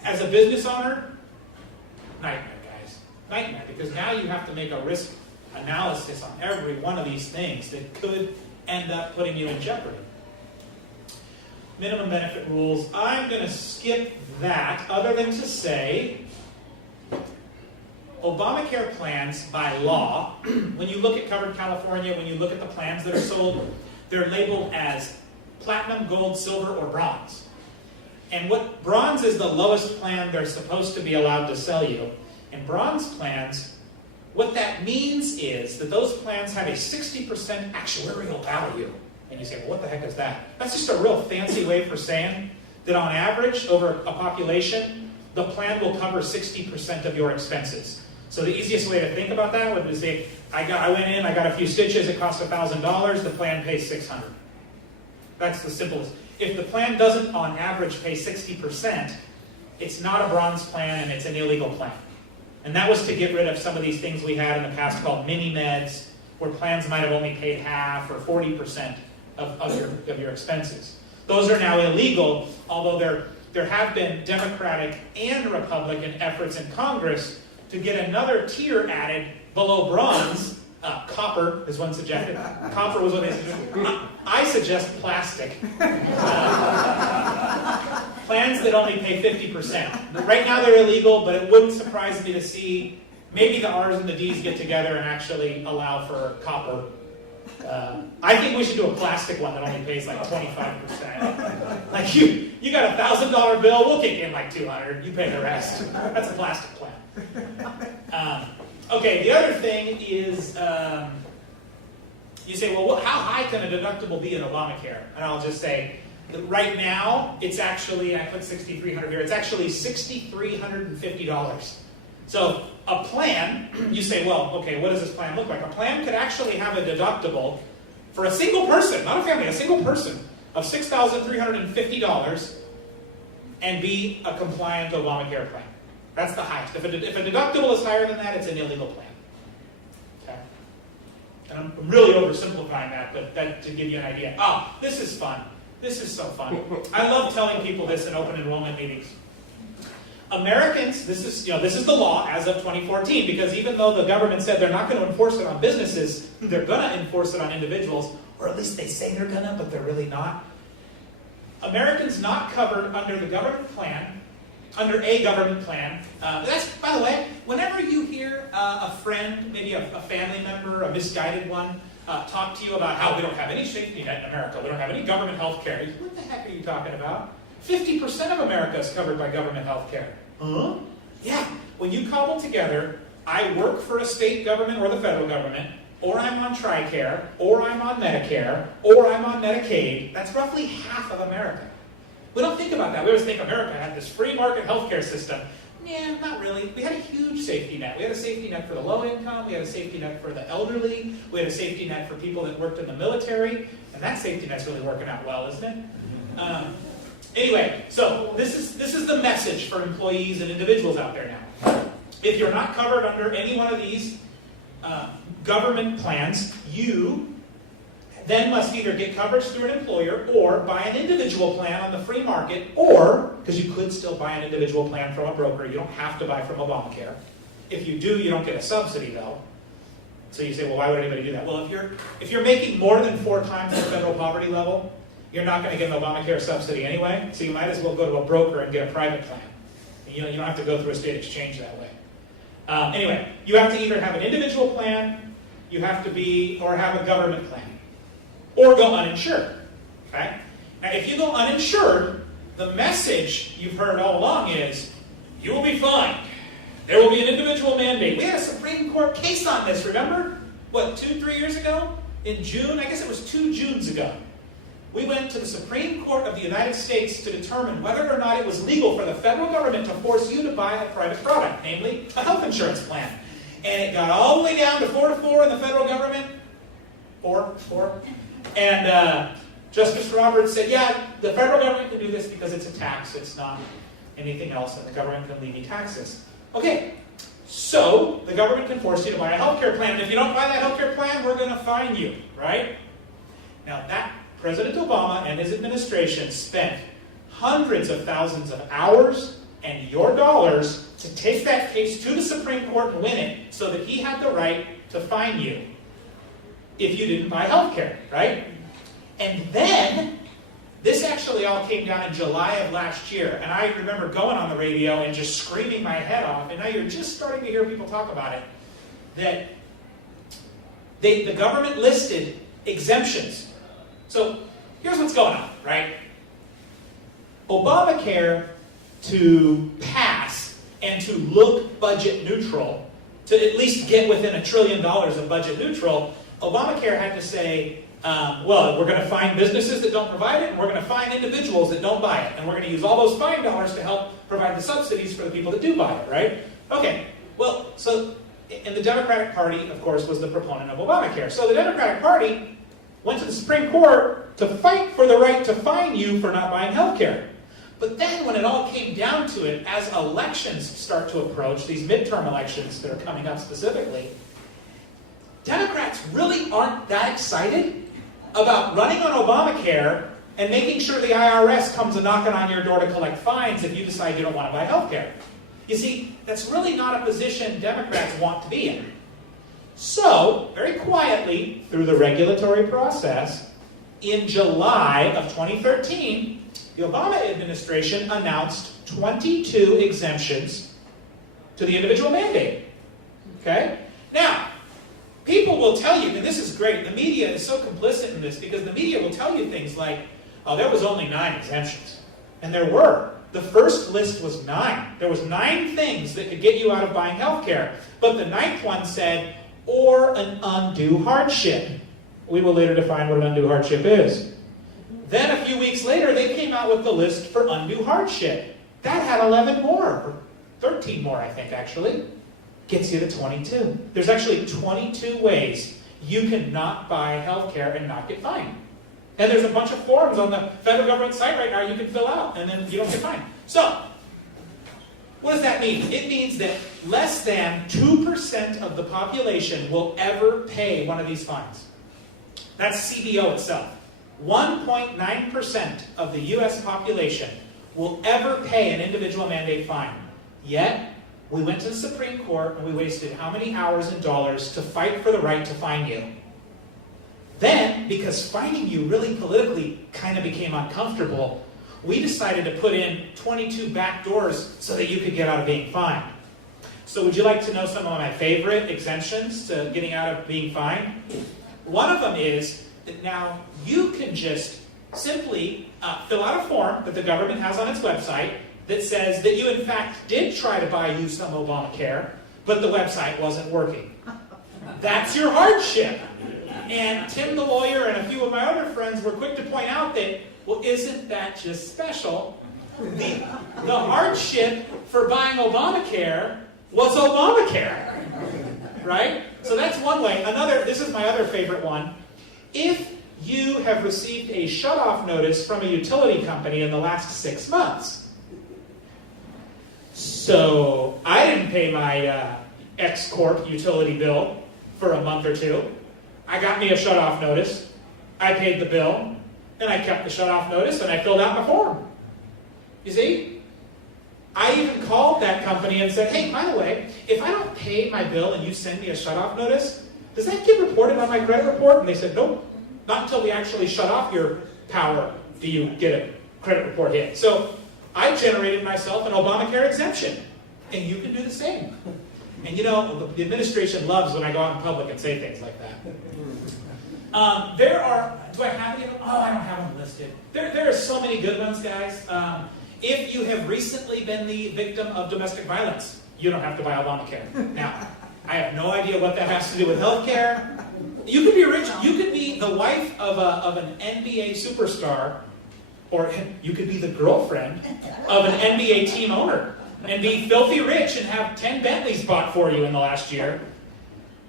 As a business owner, nightmare, guys. Nightmare, because now you have to make a risk analysis on every one of these things that could end up putting you in jeopardy. Minimum benefit rules. I'm going to skip that, other than to say Obamacare plans by law, when you look at Covered California, when you look at the plans that are sold, they're labeled as platinum, gold, silver, or bronze. And what bronze is the lowest plan they're supposed to be allowed to sell you. And bronze plans, what that means is that those plans have a 60% actuarial value. And you say, well, what the heck is that? That's just a real fancy way for saying that on average, over a population, the plan will cover 60% of your expenses. So the easiest way to think about that would be to say, I went in, I got a few stitches, it cost $1,000, the plan pays $600. That's the simplest. If the plan doesn't, on average, pay 60%, it's not a bronze plan and it's an illegal plan. And that was to get rid of some of these things we had in the past called mini-meds, where plans might have only paid half or 40% of your expenses. Those are now illegal, although there have been Democratic and Republican efforts in Congress to get another tier added below bronze. Copper is one suggested. Copper was one they suggested. I suggest plastic. Plans that only pay 50%. Right now they're illegal, but it wouldn't surprise me to see maybe the R's and the D's get together and actually allow for copper. I think we should do a plastic one that only pays like 25%. Like you got a $1,000 bill, we'll kick in like $200. You pay the rest. That's a plastic plan. Okay, the other thing is, you say, well, how high can a deductible be in Obamacare? And I'll just say, that right now, it's actually, I put $6,300 here, it's actually $6,350. So a plan, you say, well, okay, what does this plan look like? A plan could actually have a deductible for a single person, not a family, a single person, of $6,350 and be a compliant Obamacare plan. That's the highest. If a deductible is higher than that, it's an illegal plan. Okay? And I'm really oversimplifying that, but that to give you an idea. Oh, this is fun. This is so fun. I love telling people this in open enrollment meetings. Americans, this is the law as of 2014, because even though the government said they're not going to enforce it on businesses, they're going to enforce it on individuals, or at least they say they're going to, but they're really not. Americans not covered under the government plan, under a government plan. That's, by the way, whenever you hear a friend, maybe a family member, a misguided one, talk to you about how we don't have any safety net in America, we don't have any government health care. What the heck are you talking about? 50% of America is covered by government health care. Huh? Yeah. When you cobble together, I work for a state government or the federal government, or I'm on TRICARE, or I'm on Medicare, or I'm on Medicaid, that's roughly half of America. We don't think about that. We always think America had this free market healthcare system. Yeah, not really. We had a huge safety net. We had a safety net for the low income. We had a safety net for the elderly. We had a safety net for people that worked in the military. And that safety net's really working out well, isn't it? Anyway, so this is the message for employees and individuals out there now. If you're not covered under any one of these government plans, you then must either get coverage through an employer or buy an individual plan on the free market, or, because you could still buy an individual plan from a broker, you don't have to buy from Obamacare. If you do, you don't get a subsidy though. So you say, well, why would anybody do that? Well, if you're making more than 4 times the federal poverty level, you're not going to get an Obamacare subsidy anyway, so you might as well go to a broker and get a private plan. You don't have to go through a state exchange that way. Anyway, you have to either have an individual plan, you have to or have a government plan, or go uninsured. Okay? Now, if you go uninsured, the message you've heard all along is, you will be fine. There will be an individual mandate. We had a Supreme Court case on this, remember? What, 2-3 years ago? In June? I guess it was 2 Junes ago. We went to the Supreme Court of the United States to determine whether or not it was legal for the federal government to force you to buy a private product, namely a health insurance plan. And it got all the way down to 4-4 in the federal government. 4. And Justice Roberts said, yeah, the federal government can do this because it's a tax. It's not anything else, and the government can levy taxes. Okay, so the government can force you to buy a health care plan. And if you don't buy that health care plan, we're going to fine you, right? Now, President Obama and his administration spent hundreds of thousands of hours and your dollars to take that case to the Supreme Court and win it so that he had the right to fine you if you didn't buy health care, right? And then, this actually all came down in July of last year, and I remember going on the radio and just screaming my head off, and now you're just starting to hear people talk about it, that the government listed exemptions. So, here's what's going on, right? Obamacare, to pass and to look budget neutral, to at least get within $1 trillion of budget neutral, Obamacare had to say, well, we're going to fine businesses that don't provide it, and we're going to fine individuals that don't buy it, and we're going to use all those fine dollars to help provide the subsidies for the people that do buy it, right? Okay, well, so, and the Democratic Party, of course, was the proponent of Obamacare. So the Democratic Party went to the Supreme Court to fight for the right to fine you for not buying health care. But then when it all came down to it, as elections start to approach, these midterm elections that are coming up specifically, Democrats really aren't that excited about running on Obamacare and making sure the IRS comes a knocking on your door to collect fines if you decide you don't want to buy health care. You see, that's really not a position Democrats want to be in. So, very quietly, through the regulatory process, in July of 2013, the Obama administration announced 22 exemptions to the individual mandate. Okay? Now, people will tell you, and this is great, the media is so complicit in this, because the media will tell you things like, oh, there was only 9 exemptions. And there were. The first list was 9. There was 9 things that could get you out of buying health care. But the 9th one said, or an undue hardship. We will later define what an undue hardship is. Then a few weeks later, they came out with the list for undue hardship. That had 11 more, or 13 more, I think, actually. Gets you to 22. There's actually 22 ways you can not buy health care and not get fined. And there's a bunch of forms on the federal government site right now you can fill out, and then you don't get fined. So, What does that mean? It means that less than 2% of the population will ever pay one of these fines. That's CBO itself. 1.9% of the US population will ever pay an individual mandate fine. Yet, we went to the Supreme Court and we wasted how many hours and dollars to fight for the right to fine you? Then, because fining you really politically kind of became uncomfortable, we decided to put in 22 back doors so that you could get out of being fined. So would you like to know some of my favorite exemptions to getting out of being fined? One of them is that now you can just simply fill out a form that the government has on its website that says that you in fact did try to buy you some Obamacare, but the website wasn't working. That's your hardship. And Tim the lawyer and a few of my other friends were quick to point out that, well, isn't that just special? The hardship for buying Obamacare was Obamacare, right? So that's one way. This is my other favorite one. If you have received a shut-off notice from a utility company in the last 6 months, so I didn't pay my X-Corp utility bill for a month or two. I got me a shut-off notice. I paid the bill, and I kept the shut-off notice, and I filled out my form. You see? I even called that company and said, hey, by the way, if I don't pay my bill and you send me a shut-off notice, does that get reported on my credit report? And they said, nope, not until we actually shut off your power do you get a credit report hit. So I generated myself an Obamacare exemption, and you can do the same. And you know, the administration loves when I go out in public and say things like that. Do I have any of them? Oh, I don't have them listed. There are so many good ones, guys. If you have recently been the victim of domestic violence, you don't have to buy Obamacare. Now, I have no idea what that has to do with healthcare. You could be rich. You could be the wife of an NBA superstar, or you could be the girlfriend of an NBA team owner and be filthy rich and have 10 Bentleys bought for you in the last year.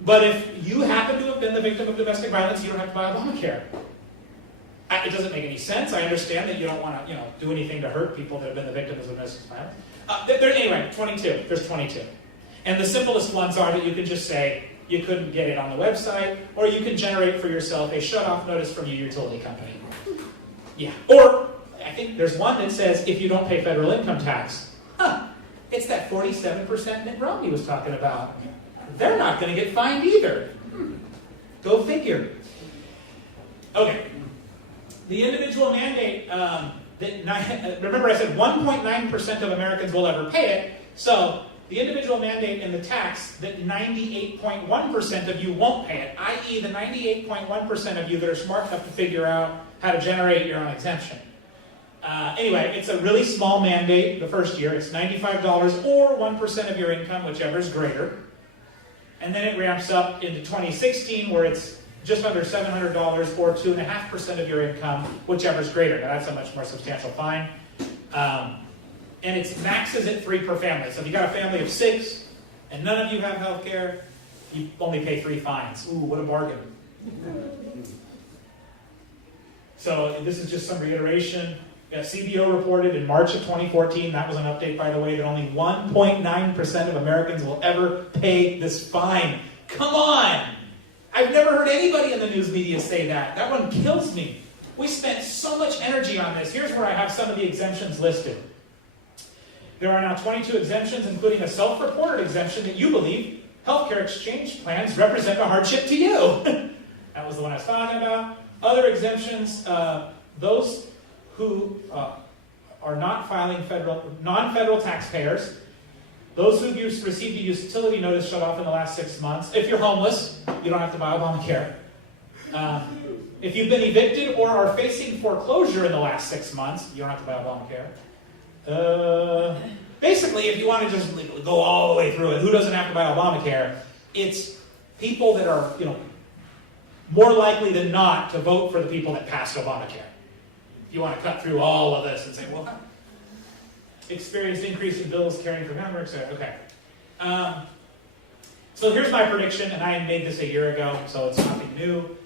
But if you happen to have been the victim of domestic violence, you don't have to buy Obamacare. It doesn't make any sense. I understand that you don't want to, do anything to hurt people that have been the victims of domestic violence. Anyway, 22. There's 22. And the simplest ones are that you can just say you couldn't get it on the website, or you can generate for yourself a shut-off notice from your utility company. Yeah. Or I think there's one that says if you don't pay federal income tax. It's that 47% Mitt Romney was talking about. They're not going to get fined either. Go figure. Okay. The individual mandate, remember I said 1.9% of Americans will ever pay it. So the individual mandate in the tax that 98.1% of you won't pay it, i.e. the 98.1% of you that are smart enough to figure out how to generate your own exemption. Anyway, it's a really small mandate the first year. It's $95 or 1% of your income, whichever is greater. And then it ramps up into 2016 where it's just under $700 or 2.5% of your income, whichever is greater. Now that's a much more substantial fine. And it maxes at 3 per family. So if you got a family of 6 and none of you have health care, you only pay 3 fines. Ooh, what a bargain. So this is just some reiteration. CBO reported in March of 2014, that was an update by the way, that only 1.9% of Americans will ever pay this fine. Come on! I've never heard anybody in the news media say that. That one kills me. We spent so much energy on this. Here's where I have some of the exemptions listed. There are now 22 exemptions, including a self-reported exemption that you believe healthcare exchange plans represent a hardship to you. That was the one I was talking about. Other exemptions, those who are not filing non-federal taxpayers, those who received a utility notice shut off in the last 6 months. If you're homeless, you don't have to buy Obamacare. If you've been evicted or are facing foreclosure in the last 6 months, you don't have to buy Obamacare. Basically, if you want to just go all the way through it, who doesn't have to buy Obamacare? It's people that are, more likely than not to vote for the people that passed Obamacare. If you want to cut through all of this and say, well, experienced increase in bills caring for members, okay. So here's my prediction, and I made this a year ago, so it's nothing new.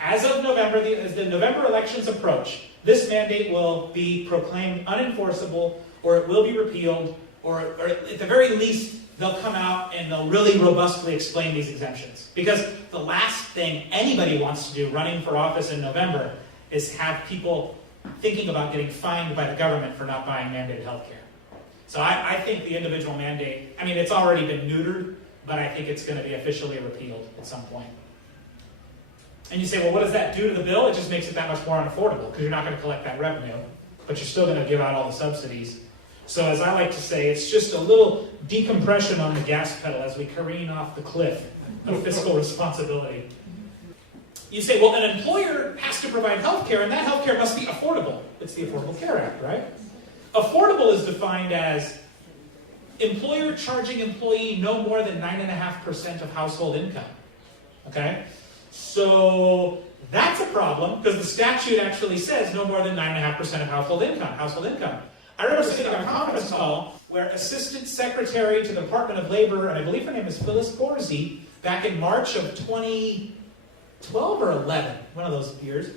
As of November, as the November elections approach, this mandate will be proclaimed unenforceable, or it will be repealed, or at the very least, they'll come out and they'll really robustly explain these exemptions. Because the last thing anybody wants to do running for office in November is have people thinking about getting fined by the government for not buying mandated health care. So I think the individual mandate, I mean, it's already been neutered, but I think it's going to be officially repealed at some point. And you say, well, what does that do to the bill? It just makes it that much more unaffordable because you're not going to collect that revenue, but you're still going to give out all the subsidies. So as I like to say, it's just a little decompression on the gas pedal as we careen off the cliff of fiscal responsibility. You say, well, an employer has to provide health care, and that health care must be affordable. It's the Affordable Care Act, right? Affordable is defined as employer charging employee no more than 9.5% of household income. Okay? So that's a problem because the statute actually says no more than 9.5% of household income. I remember sitting on a conference call where Assistant Secretary to the Department of Labor, and I believe her name is Phyllis Borzi, back in March of 2012 or 11, one of those years,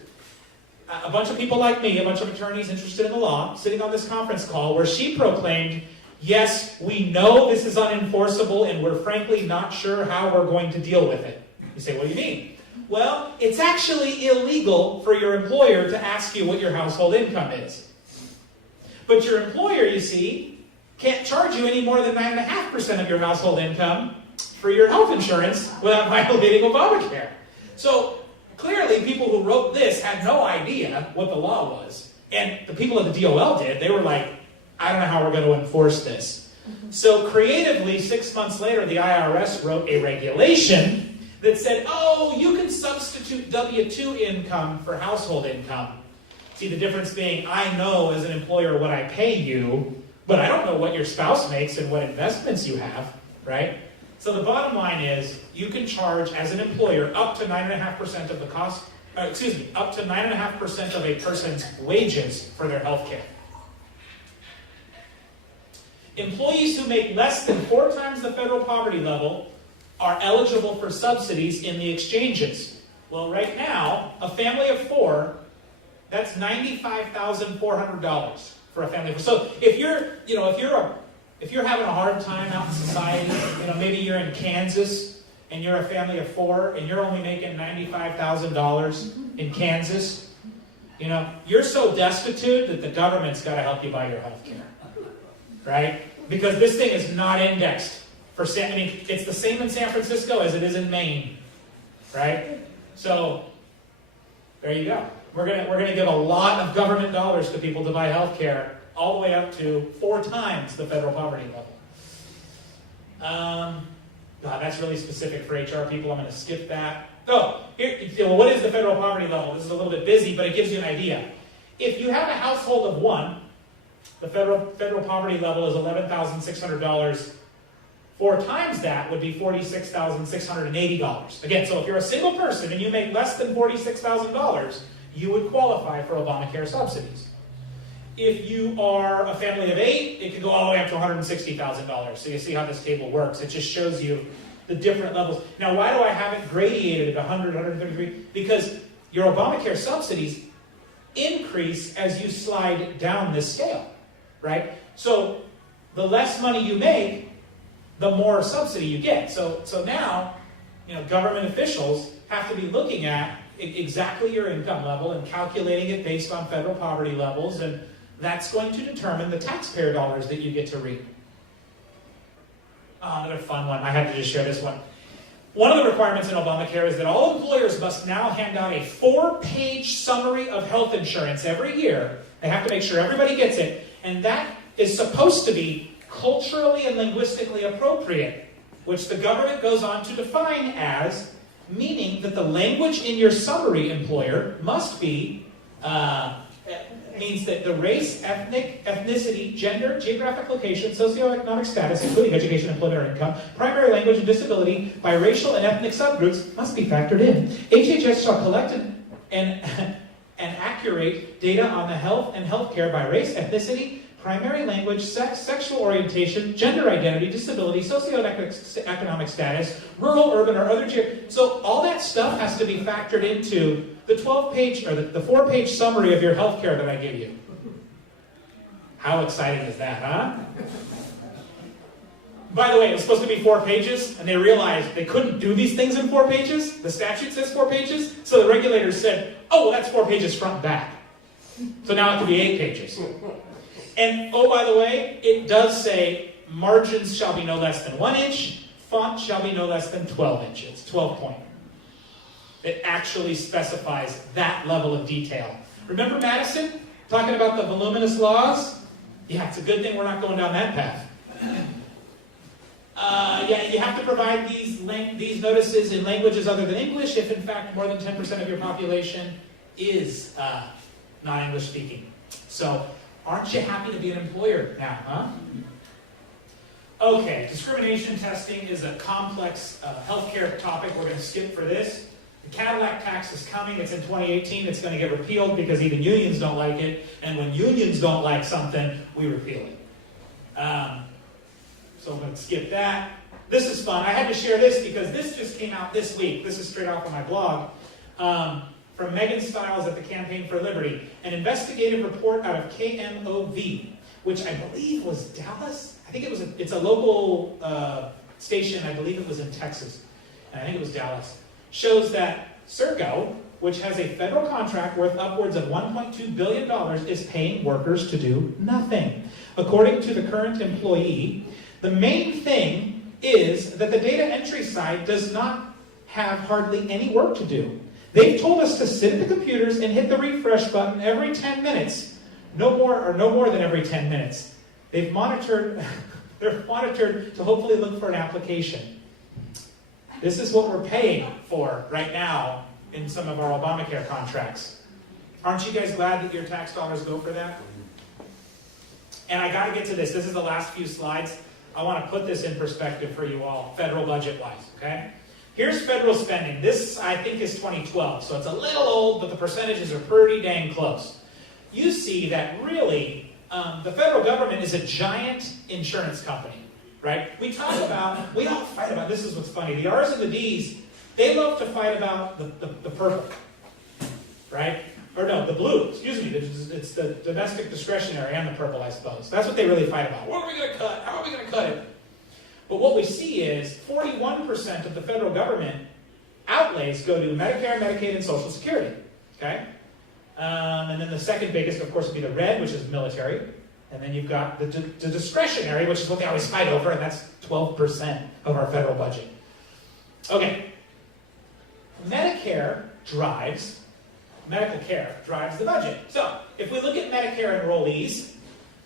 a bunch of people like me, a bunch of attorneys interested in the law, sitting on this conference call where she proclaimed, yes, we know this is unenforceable and we're frankly not sure how we're going to deal with it. You say, what do you mean? Well, it's actually illegal for your employer to ask you what your household income is. But your employer, you see, can't charge you any more than 9.5% of your household income for your health insurance without violating Obamacare. So clearly, people who wrote this had no idea what the law was. And the people at the DOL did. They were like, I don't know how we're going to enforce this. So creatively, 6 months later, the IRS wrote a regulation that said, oh, you can substitute W-2 income for household income. See, the difference being, I know as an employer what I pay you, but I don't know what your spouse makes and what investments you have, right? So the bottom line is, you can charge as an employer up to 9.5% of the cost, up to 9.5% of a person's wages for their health care. Employees who make less than 4 times the federal poverty level are eligible for subsidies in the exchanges. Well, right now, a family of 4, that's $95,400 for a family. So if you're having a hard time out in society, maybe you're in Kansas and you're a family of 4 and you're only making $95,000 in Kansas, you're so destitute that the government's got to help you buy your health care, right? Because this thing is not indexed for it's the same in San Francisco as it is in Maine, right? So there you go. We're gonna give a lot of government dollars to people to buy health care, all the way up to 4 times the federal poverty level. God, that's really specific for HR people. I'm going to skip that. Oh, what is the federal poverty level? This is a little bit busy, but it gives you an idea. If you have a household of 1, the federal poverty level is $11,600. 4 times that would be $46,680. Again, so if you're a single person and you make less than $46,000, you would qualify for Obamacare subsidies. If you are a family of 8, it could go all the way up to $160,000. So you see how this table works. It just shows you the different levels. Now, why do I have it gradiated at 100, 133? Because your Obamacare subsidies increase as you slide down this scale, right? So the less money you make, the more subsidy you get. So now, government officials have to be looking at exactly your income level and calculating it based on federal poverty levels, and that's going to determine the taxpayer dollars that you get to reap. Another fun one. I had to just share this one. One of the requirements in Obamacare is that all employers must now hand out a 4-page summary of health insurance every year. They have to make sure everybody gets it, and that is supposed to be culturally and linguistically appropriate, which the government goes on to define as meaning that the language in your summary, employer, must be, means that the race, ethnicity, gender, geographic location, socioeconomic status, including education, employment, or income, primary language, and disability by racial and ethnic subgroups must be factored in. HHS shall collect and accurate data on the health and healthcare by race, ethnicity, primary language, sex, sexual orientation, gender identity, disability, socioeconomic status, rural, urban, or other So all that stuff has to be factored into the 12-page or the 4-page summary of your health care that I give you. How exciting is that, huh? By the way, it was supposed to be 4 pages, and they realized they couldn't do these things in 4 pages. The statute says 4 pages. So the regulators said, oh, well, that's 4 pages front and back. So now it could be 8 pages. And, oh, by the way, it does say margins shall be no less than 1 inch, font shall be no less than 12 inches, 12 point. It actually specifies that level of detail. Remember Madison talking about the voluminous laws? Yeah, it's a good thing we're not going down that path. Yeah, you have to provide these notices in languages other than English if, in fact, more than 10% of your population is non-English speaking. So, aren't you happy to be an employer now, huh? Okay, discrimination testing is a complex healthcare topic. We're going to skip for this. The Cadillac tax is coming. It's in 2018. It's going to get repealed because even unions don't like it. And when unions don't like something, we repeal it. So I'm going to skip that. This is fun. I had to share this because this just came out this week. This is straight off of my blog. From Megan Stiles at the Campaign for Liberty. An investigative report out of KMOV, which I believe was Dallas. I think it's a local station. I believe it was in Texas. And I think it was Dallas. Shows that Serco, which has a federal contract worth upwards of $1.2 billion, is paying workers to do nothing. According to the current employee, the main thing is that the data entry side does not have hardly any work to do. They've told us to sit at the computers and hit the refresh button every 10 minutes. No more than every 10 minutes. They're monitored to hopefully look for an application. This is what we're paying for right now in some of our Obamacare contracts. Aren't you guys glad that your tax dollars go for that? And I got to get to this. This is the last few slides. I want to put this in perspective for you all, federal budget-wise, okay? Here's federal spending. This, I think, is 2012, so it's a little old, but the percentages are pretty dang close. You see that really, the federal government is a giant insurance company, right? We all fight about, this is what's funny, the R's and the D's, they love to fight about the purple, right? Or no, the blue, excuse me. It's the domestic discretionary and the purple, I suppose. That's what they really fight about. What are we going to cut? How are we going to cut it? But what we see is 41% of the federal government outlays go to Medicare, Medicaid, and Social Security. Okay? And then the second biggest, of course, would be the red, which is military. And then you've got the discretionary, which is what they always fight over, and that's 12% of our federal budget. Okay. Medical care drives the budget. So, if we look at Medicare enrollees,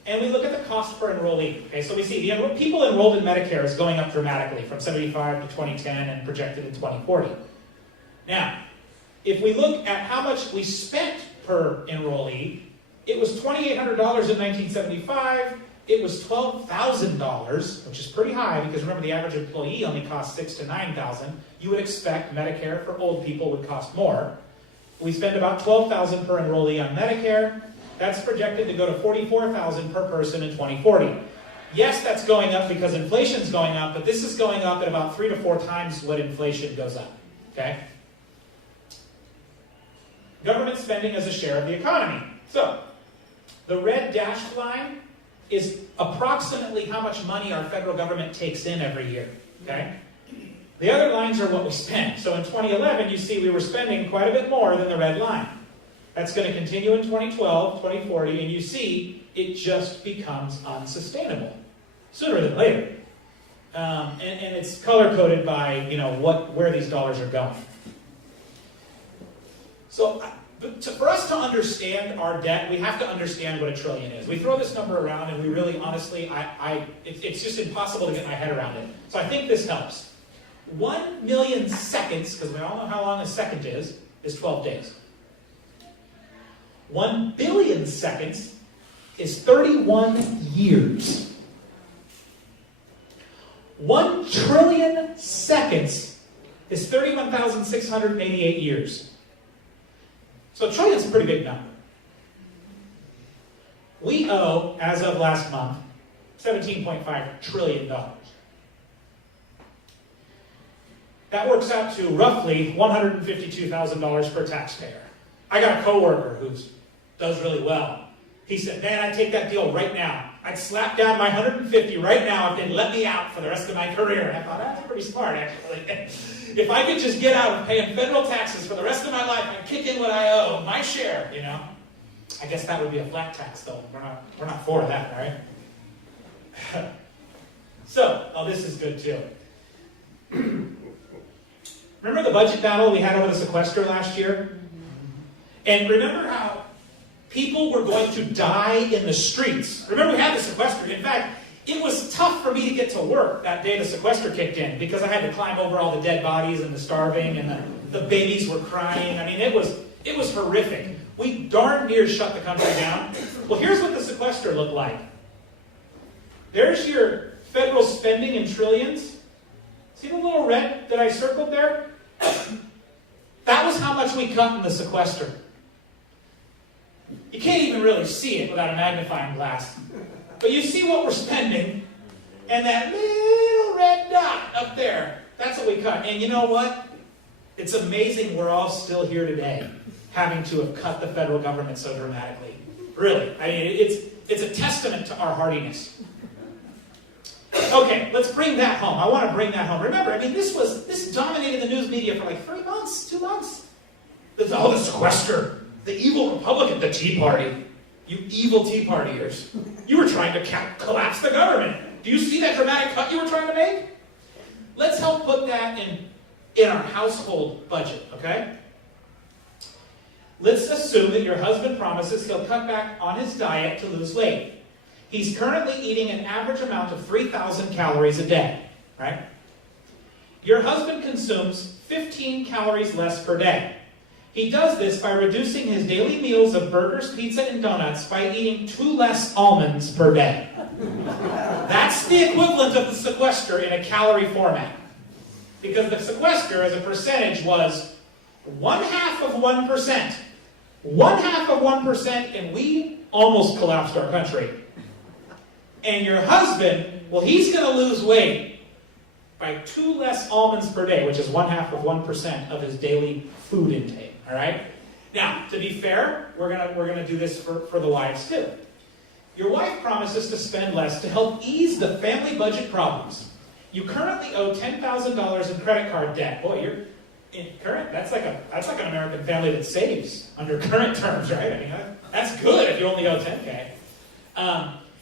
and we look at the cost per enrollee, okay, so we see the people enrolled in Medicare is going up dramatically from 75 to 2010 and projected in 2040. Now, if we look at how much we spent per enrollee, it was $2,800 in 1975. It was $12,000, which is pretty high because remember the average employee only costs $6,000 to $9,000. You would expect Medicare for old people would cost more. We spend about $12,000 per enrollee on Medicare. That's projected to go to $44,000 per person in 2040. Yes, that's going up because inflation's going up, but this is going up at about 3 to 4 times what inflation goes up. Okay? Government spending as a share of the economy. So, the red dashed line is approximately how much money our federal government takes in every year. Okay? The other lines are what we spent. So in 2011, you see we were spending quite a bit more than the red line. That's going to continue in 2012, 2040, and you see it just becomes unsustainable sooner than later. And it's color-coded by, where these dollars are going. So for us to understand our debt, we have to understand what $1 trillion is. We throw this number around, and we really, honestly, it's just impossible to get my head around it. So I think this helps. 1 million seconds, because we all know how long a second is 12 days. 1 billion seconds is 31 years. 1 trillion seconds is 31,688 years. So $1 trillion is a pretty big number. We owe, as of last month, $17.5 trillion. That works out to roughly $152,000 per taxpayer. I got a coworker who does really well. He said, man, I'd take that deal right now. I'd slap down my 150 right now and let me out for the rest of my career. And I thought, that's pretty smart, actually. If I could just get out of paying federal taxes for the rest of my life and kick in what I owe, my share, you know. I guess that would be a flat tax, though. We're not for that, right? So, this is good, too. Remember the budget battle we had over the sequester last year? And remember how people were going to die in the streets? Remember we had the sequester. In fact, it was tough for me to get to work that day the sequester kicked in because I had to climb over all the dead bodies and the starving and the babies were crying. I mean, it was horrific. We darn near shut the country down. Well, here's what the sequester looked like. There's your federal spending in trillions. See the little red that I circled there? That was how much we cut in the sequester. You can't even really see it without a magnifying glass. But you see what we're spending, and that little red dot up there, that's what we cut. And you know what? It's amazing we're all still here today, having to have cut the federal government so dramatically. Really. I mean, it's a testament to our hardiness. Okay, let's bring that home. I want to bring that home. Remember, I mean, this dominated the news media for like 3 months, 2 months. The sequester, the evil Republican, the Tea Party. You evil Tea Partiers. You were trying to collapse the government. Do you see that dramatic cut you were trying to make? Let's help put that in our household budget, okay? Let's assume that your husband promises he'll cut back on his diet to lose weight. He's currently eating an average amount of 3,000 calories a day, right? Your husband consumes 15 calories less per day. He does this by reducing his daily meals of burgers, pizza, and donuts by eating 2 less almonds per day. That's the equivalent of the sequester in a calorie format. Because the sequester as a percentage was 1/2 of 1%. 1/2 of 1%, and we almost collapsed our country. And your husband, well, he's going to lose weight by 2 less almonds per day, which is 1/2 of 1% of his daily food intake. All right? Now, to be fair, we're gonna do this for the wives too. Your wife promises to spend less to help ease the family budget problems. You currently owe $10,000 in credit card debt. Boy, you're in current. That's like an American family that saves under current terms, right? I mean, that's good if you only owe $10K.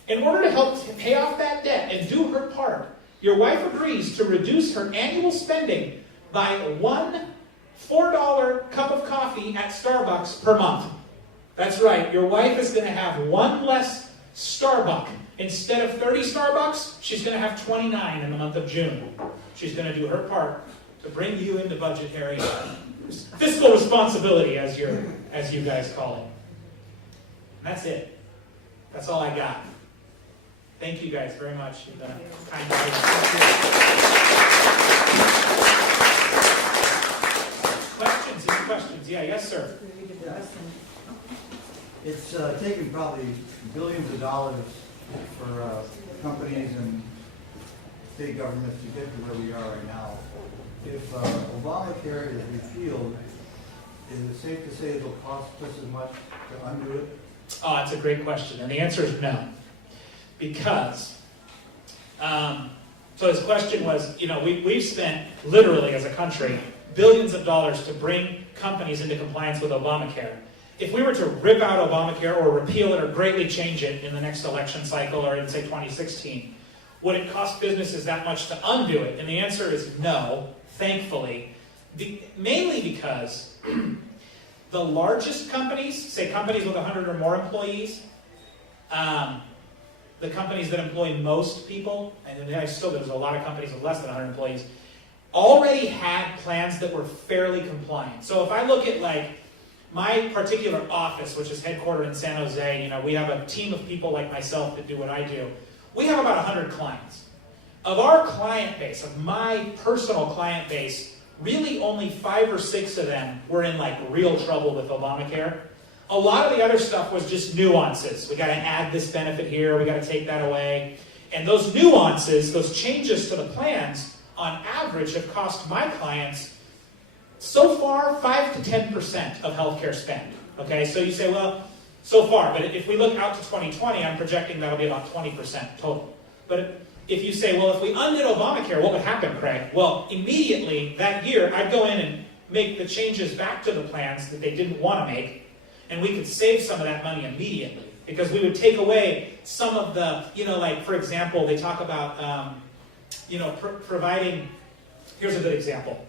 In order to help pay off that debt and do her part, your wife agrees to reduce her annual spending by one $4 cup of coffee at Starbucks per month. That's right, your wife is going to have 1 less Starbucks. Instead of 30 Starbucks, she's going to have 29 in the month of June. She's going to do her part to bring you into budgetary fiscal responsibility, as you guys call it. And that's it. That's all I got. Thank you guys very much. You've done a kind Questions? Any questions? Yeah, yes, sir. It's taken probably billions of dollars for companies and state governments to get to where we are right now. If Obamacare is repealed, is it safe to say it'll cost just as much to undo it? Oh, that's a great question. And the answer is no. Because, so his question was, we've spent literally as a country billions of dollars to bring companies into compliance with Obamacare. If we were to rip out Obamacare or repeal it or greatly change it in the next election cycle or in, say, 2016, would it cost businesses that much to undo it? And the answer is no, thankfully. Mainly because the largest companies, say companies with 100 or more employees, the companies that employ most people, and there's a lot of companies with less than 100 employees, already had plans that were fairly compliant. So if I look at my particular office, which is headquartered in San Jose, we have a team of people like myself that do what I do. We have about 100 clients. Of our client base, of my personal client base, really only 5 or 6 of them were in real trouble with Obamacare. A lot of the other stuff was just nuances. We got to add this benefit here, we got to take that away. And those nuances, those changes to the plans, on average have cost my clients so far 5 to 10% of healthcare spend. Okay, so you say, well, so far. But if we look out to 2020, I'm projecting that'll be about 20% total. But if you say, well, if we undid Obamacare, what would happen, Craig? Well, immediately that year, I'd go in and make the changes back to the plans that they didn't want to make, and we could save some of that money immediately. Because we would take away some of the, like, for example, they talk about, providing, here's a good example.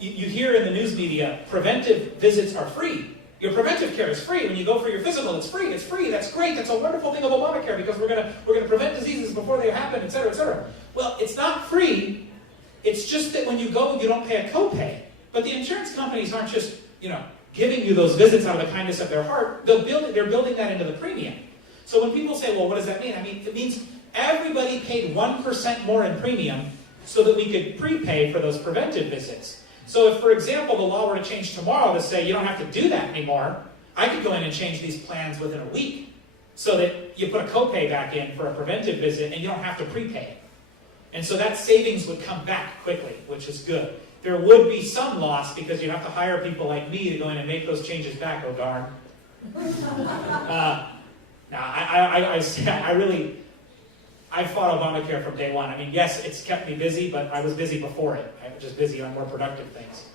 You hear in the news media, preventive visits are free. Your preventive care is free. When you go for your physical, it's free. It's free. That's great. That's a wonderful thing of Obamacare because we're gonna prevent diseases before they happen, et cetera, et cetera. Well, it's not free. It's just that when you go, you don't pay a copay. But the insurance companies aren't just, giving you those visits out of the kindness of their heart. They're building that into the premium. So when people say, well, what does that mean? I mean, it means everybody paid 1% more in premium so that we could prepay for those preventive visits. So if, for example, the law were to change tomorrow to say you don't have to do that anymore, I could go in and change these plans within a week so that you put a copay back in for a preventive visit and you don't have to prepay. And so that savings would come back quickly, which is good. There would be some loss because you have to hire people like me to go in and make those changes back, oh darn. I fought Obamacare from day one. I mean, yes, it's kept me busy, but I was busy before it. I was just busy on more productive things.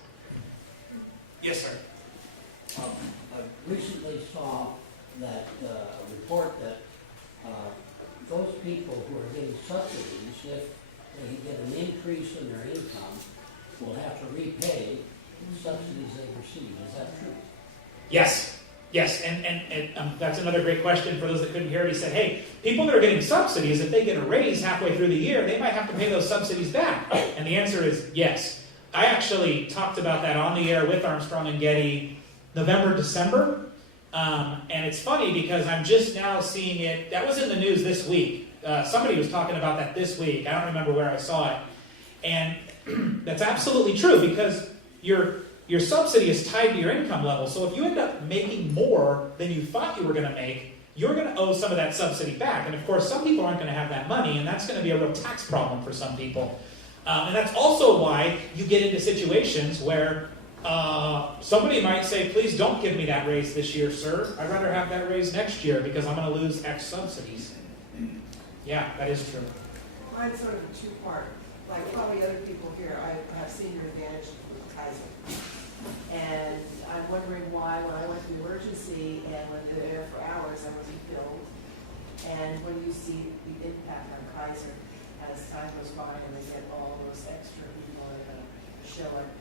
Yes, sir. I recently saw that report that those people who are getting subsidies, if they get an increase in their income, will have to repay the subsidies they received. Is that true? Yes. Yes, and that's another great question for those that couldn't hear it. He said, hey, people that are getting subsidies, if they get a raise halfway through the year, they might have to pay those subsidies back. And the answer is yes. I actually talked about that on the air with Armstrong and Getty November, December. And it's funny because I'm just now seeing it. That was in the news this week. Somebody was talking about that this week. I don't remember where I saw it. And that's absolutely true because your subsidy is tied to your income level. So if you end up making more than you thought you were going to make, you're going to owe some of that subsidy back. And of course, some people aren't going to have that money, and that's going to be a real tax problem for some people. And that's also why you get into situations where somebody might say, please don't give me that raise this year, sir. I'd rather have that raise next year because I'm going to lose X subsidies. Yeah, that is true. Mine's sort of a two-part. Like probably other people here, I have Senior Advantage with Kaiser. And I'm wondering why when I went to the emergency and when they were there for hours, I wasn't billed. And when you see the impact on Kaiser as time goes by and they get all those extra people in a show like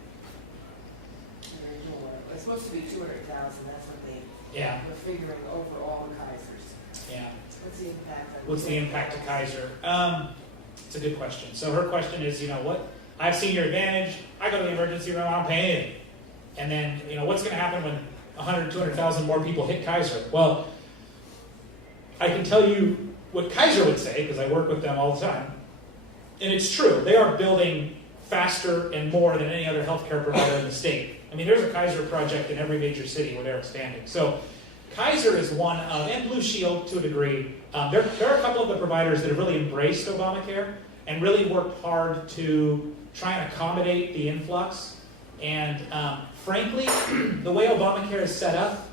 it's supposed to be 200,000. That's what they were figuring over all the Kaisers. Yeah. What's the impact? What's the impact to Kaiser? It's a good question. So her question is, what? I've Senior Advantage. I go to the emergency room. I'm paying. And then, what's going to happen when 100, 200,000 more people hit Kaiser? Well, I can tell you what Kaiser would say, because I work with them all the time. And it's true. They are building faster and more than any other healthcare provider in the state. I mean, there's a Kaiser project in every major city where they're expanding. So Kaiser is one of, and Blue Shield to a degree, there are a couple of the providers that have really embraced Obamacare and really worked hard to try and accommodate the influx. And frankly, the way Obamacare is set up,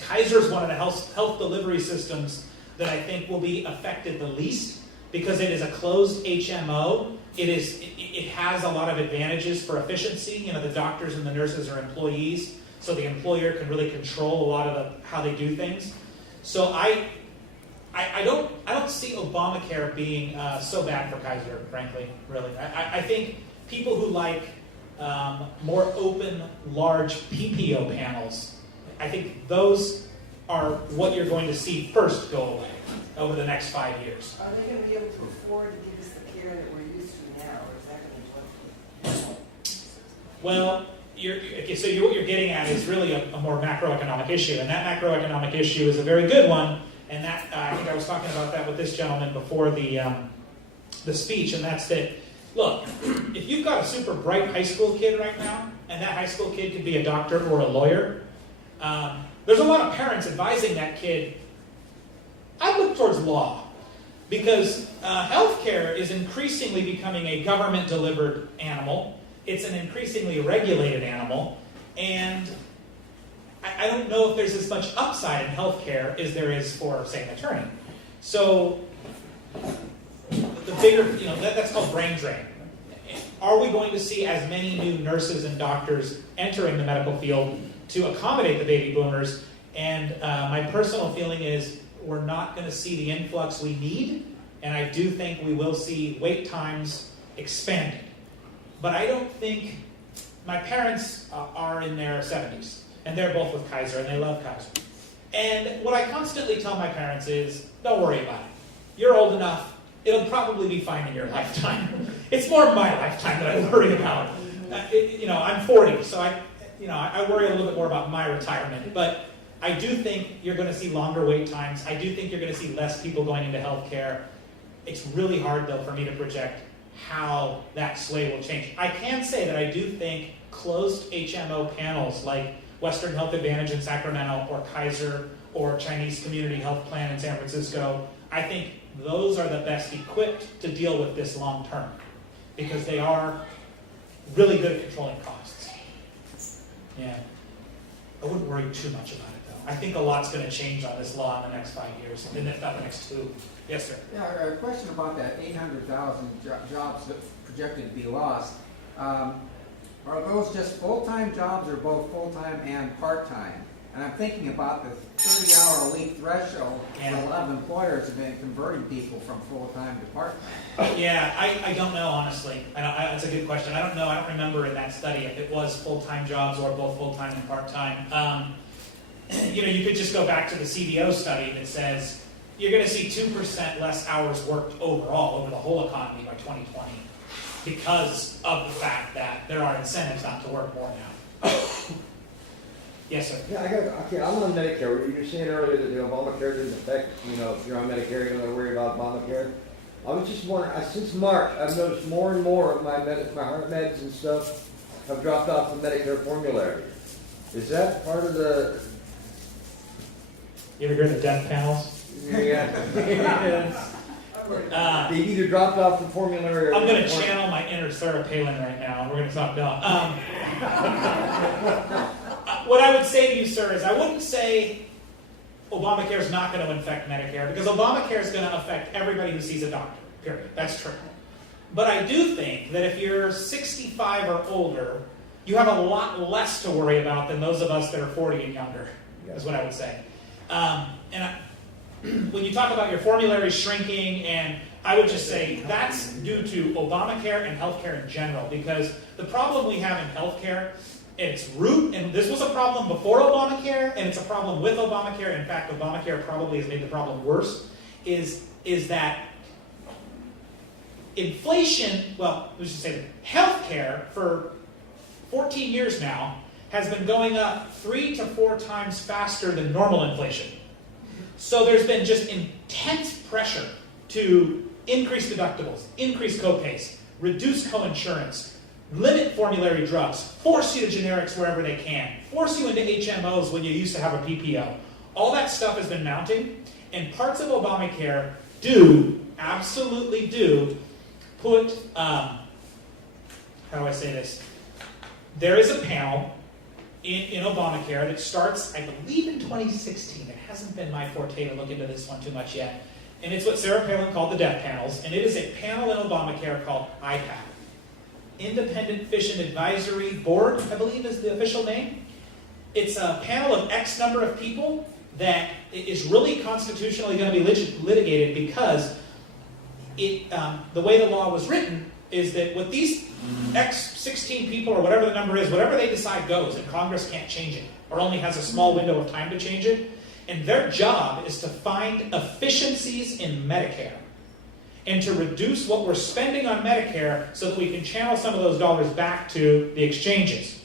Kaiser is one of the health delivery systems that I think will be affected the least because it is a closed HMO. It has a lot of advantages for efficiency. The doctors and the nurses are employees, so the employer can really control a lot of how they do things. So I don't see Obamacare being so bad for Kaiser, frankly, really. I think people who like more open, large PPO panels, I think those are what you're going to see first go away over the next 5 years. Are they going to be able to afford to give us the care that we're used to now, or is that going to be Well, what you're getting at is really a more macroeconomic issue, and that macroeconomic issue is a very good one, and that I think I was talking about that with this gentleman before the speech, and that's that, look, if you've got a super bright high school kid right now, and that high school kid could be a doctor or a lawyer, there's a lot of parents advising that kid, I'd look towards law, because healthcare is increasingly becoming a government-delivered animal. It's an increasingly regulated animal, and I don't know if there's as much upside in healthcare as there is for, say, an attorney. So the bigger, that's called brain drain. Are we going to see as many new nurses and doctors entering the medical field to accommodate the baby boomers? And my personal feeling is we're not going to see the influx we need, and I do think we will see wait times expanded. But I don't think, my parents are in their 70s, and they're both with Kaiser, and they love Kaiser. And what I constantly tell my parents is, don't worry about it. You're old enough. It'll probably be fine in your lifetime. It's more my lifetime that I worry about. I'm 40, so I worry a little bit more about my retirement. But I do think you're going to see longer wait times. I do think you're going to see less people going into healthcare. It's really hard, though, for me to project how that sway will change. I can say that I do think closed HMO panels like Western Health Advantage in Sacramento or Kaiser or Chinese Community Health Plan in San Francisco, I think those are the best equipped to deal with this long term because they are really good at controlling costs. Yeah. I wouldn't worry too much about it, though. I think a lot's going to change on this law in the next 5 years, and if not the next 2. Yes, sir. Yeah, a question about that 800,000 jobs that projected to be lost. Are those just full-time jobs or both full-time and part-time? And I'm thinking about the 30-hour-a-week threshold where a lot of employers have been converting people from full-time to part-time. Yeah, I don't know, honestly. That's a good question. I don't know. I don't remember in that study if it was full-time jobs or both full-time and part-time. You could just go back to the CDO study that says you're going to see 2% less hours worked overall over the whole economy by 2020 because of the fact that there are incentives not to work more now. Yes, sir. Yeah, I'm on Medicare. You were saying earlier that the Obamacare didn't affect, if you're on Medicare, you don't have to worry about Obamacare. I was just wondering, since March, I've noticed more and more of my heart meds and stuff have dropped off the Medicare formulary. Is that part of the... You ever hear the death panels? Yeah. They either dropped off the formulary or... I'm going to channel my inner Sarah Palin right now. We're going to talk about... what I would say to you, sir, is I wouldn't say Obamacare is not going to affect Medicare, because Obamacare is going to affect everybody who sees a doctor, period. That's true. But I do think that if you're 65 or older, you have a lot less to worry about than those of us that are 40 and younger, is what I would say. When you talk about your formulary shrinking, and I would just say that's due to Obamacare and healthcare in general, because the problem we have in healthcare, its root, and this was a problem before Obamacare, and it's a problem with Obamacare. In fact, Obamacare probably has made the problem worse, is that inflation, let's just say healthcare for 14 years now has been going up 3 to 4 times faster than normal inflation. So there's been just intense pressure to increase deductibles, increase copays, reduce coinsurance, limit formulary drugs, force you to generics wherever they can, force you into HMOs when you used to have a PPO. All that stuff has been mounting, and parts of Obamacare absolutely do, put, how do I say this? There is a panel in Obamacare that starts, I believe, in 2016. It hasn't been my forte to look into this one too much yet. And it's what Sarah Palin called the death panels, and it is a panel in Obamacare called IPAC. Independent Physician Advisory Board, I believe is the official name. It's a panel of X number of people that is really constitutionally going to be litigated, because the way the law was written is that with these X 16 people, or whatever the number is, whatever they decide goes, and Congress can't change it, or only has a small window of time to change it. And their job is to find efficiencies in Medicare and to reduce what we're spending on Medicare so that we can channel some of those dollars back to the exchanges.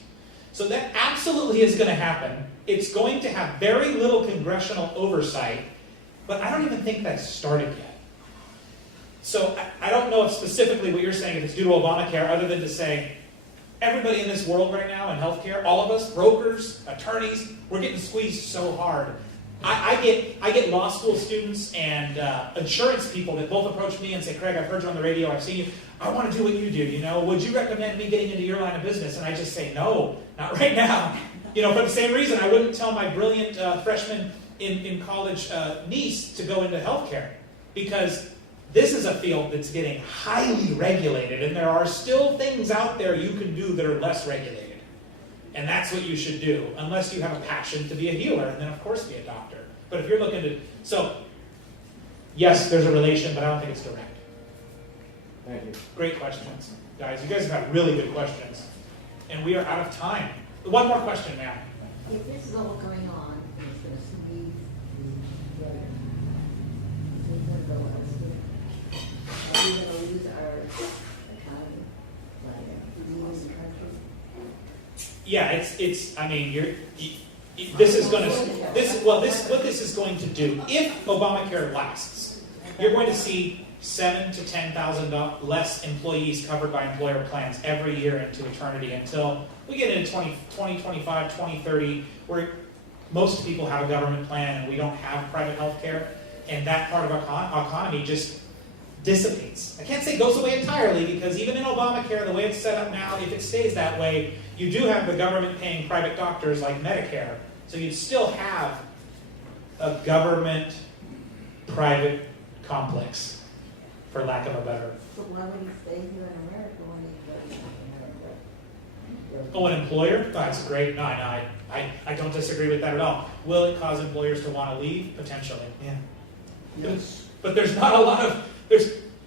So that absolutely is going to happen. It's going to have very little congressional oversight, but I don't even think that's started yet. So I don't know if specifically what you're saying, if it's due to Obamacare, other than to say everybody in this world right now in healthcare, all of us, brokers, attorneys, we're getting squeezed so hard. I get law school students and insurance people that both approach me and say, Craig, I've heard you on the radio, I've seen you, I want to do what you do, would you recommend me getting into your line of business? And I just say, no, not right now. You know, for the same reason, I wouldn't tell my brilliant freshman in college niece to go into healthcare, because this is a field that's getting highly regulated, and there are still things out there you can do that are less regulated. And that's what you should do, unless you have a passion to be a healer, and then of course be a doctor. But if you're looking to, so, yes, there's a relation, but I don't think it's direct. Thank you. Great questions, guys. You guys have had really good questions. And we are out of time. One more question, ma'am. If this is all going on, and it's going to squeeze the weather, things are going to go elsewhere. Are we going to lose our economy, like leading the country? Yeah, it's. I mean, this is going to. What this is going to do, if Obamacare lasts, you're going to see 7,000 to 10,000 less employees covered by employer plans every year into eternity, until we get into 2025, 2030, where most people have a government plan and we don't have private health care, and that part of our economy just dissipates. I can't say goes away entirely, because even in Obamacare, the way it's set up now, if it stays that way, you do have the government paying private doctors like Medicare, so you'd still have a government-private complex, for lack of a better. So why would he stay here in America when he goes to America? Oh, an employer? That's great. No, I don't disagree with that at all. Will it cause employers to want to leave? Potentially, yeah. Yes. But there's not a lot of,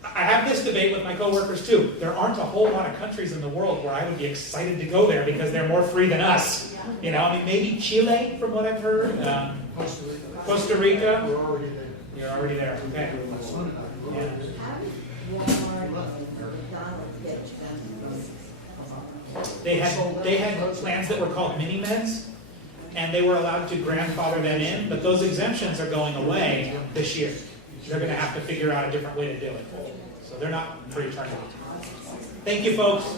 I have this debate with my coworkers too. There aren't a whole lot of countries in the world where I would be excited to go there because they're more free than us. You know, I mean, maybe Chile, from what I've heard. Costa Rica. We're already there. You're already there. Okay. My son and I were Yeah. already there. How did Walmart and McDonald's get They had plans that were called mini meds, and they were allowed to grandfather them in, but those exemptions are going away this year. They're going to have to figure out a different way to do it. So they're not for eternity. Thank you, folks.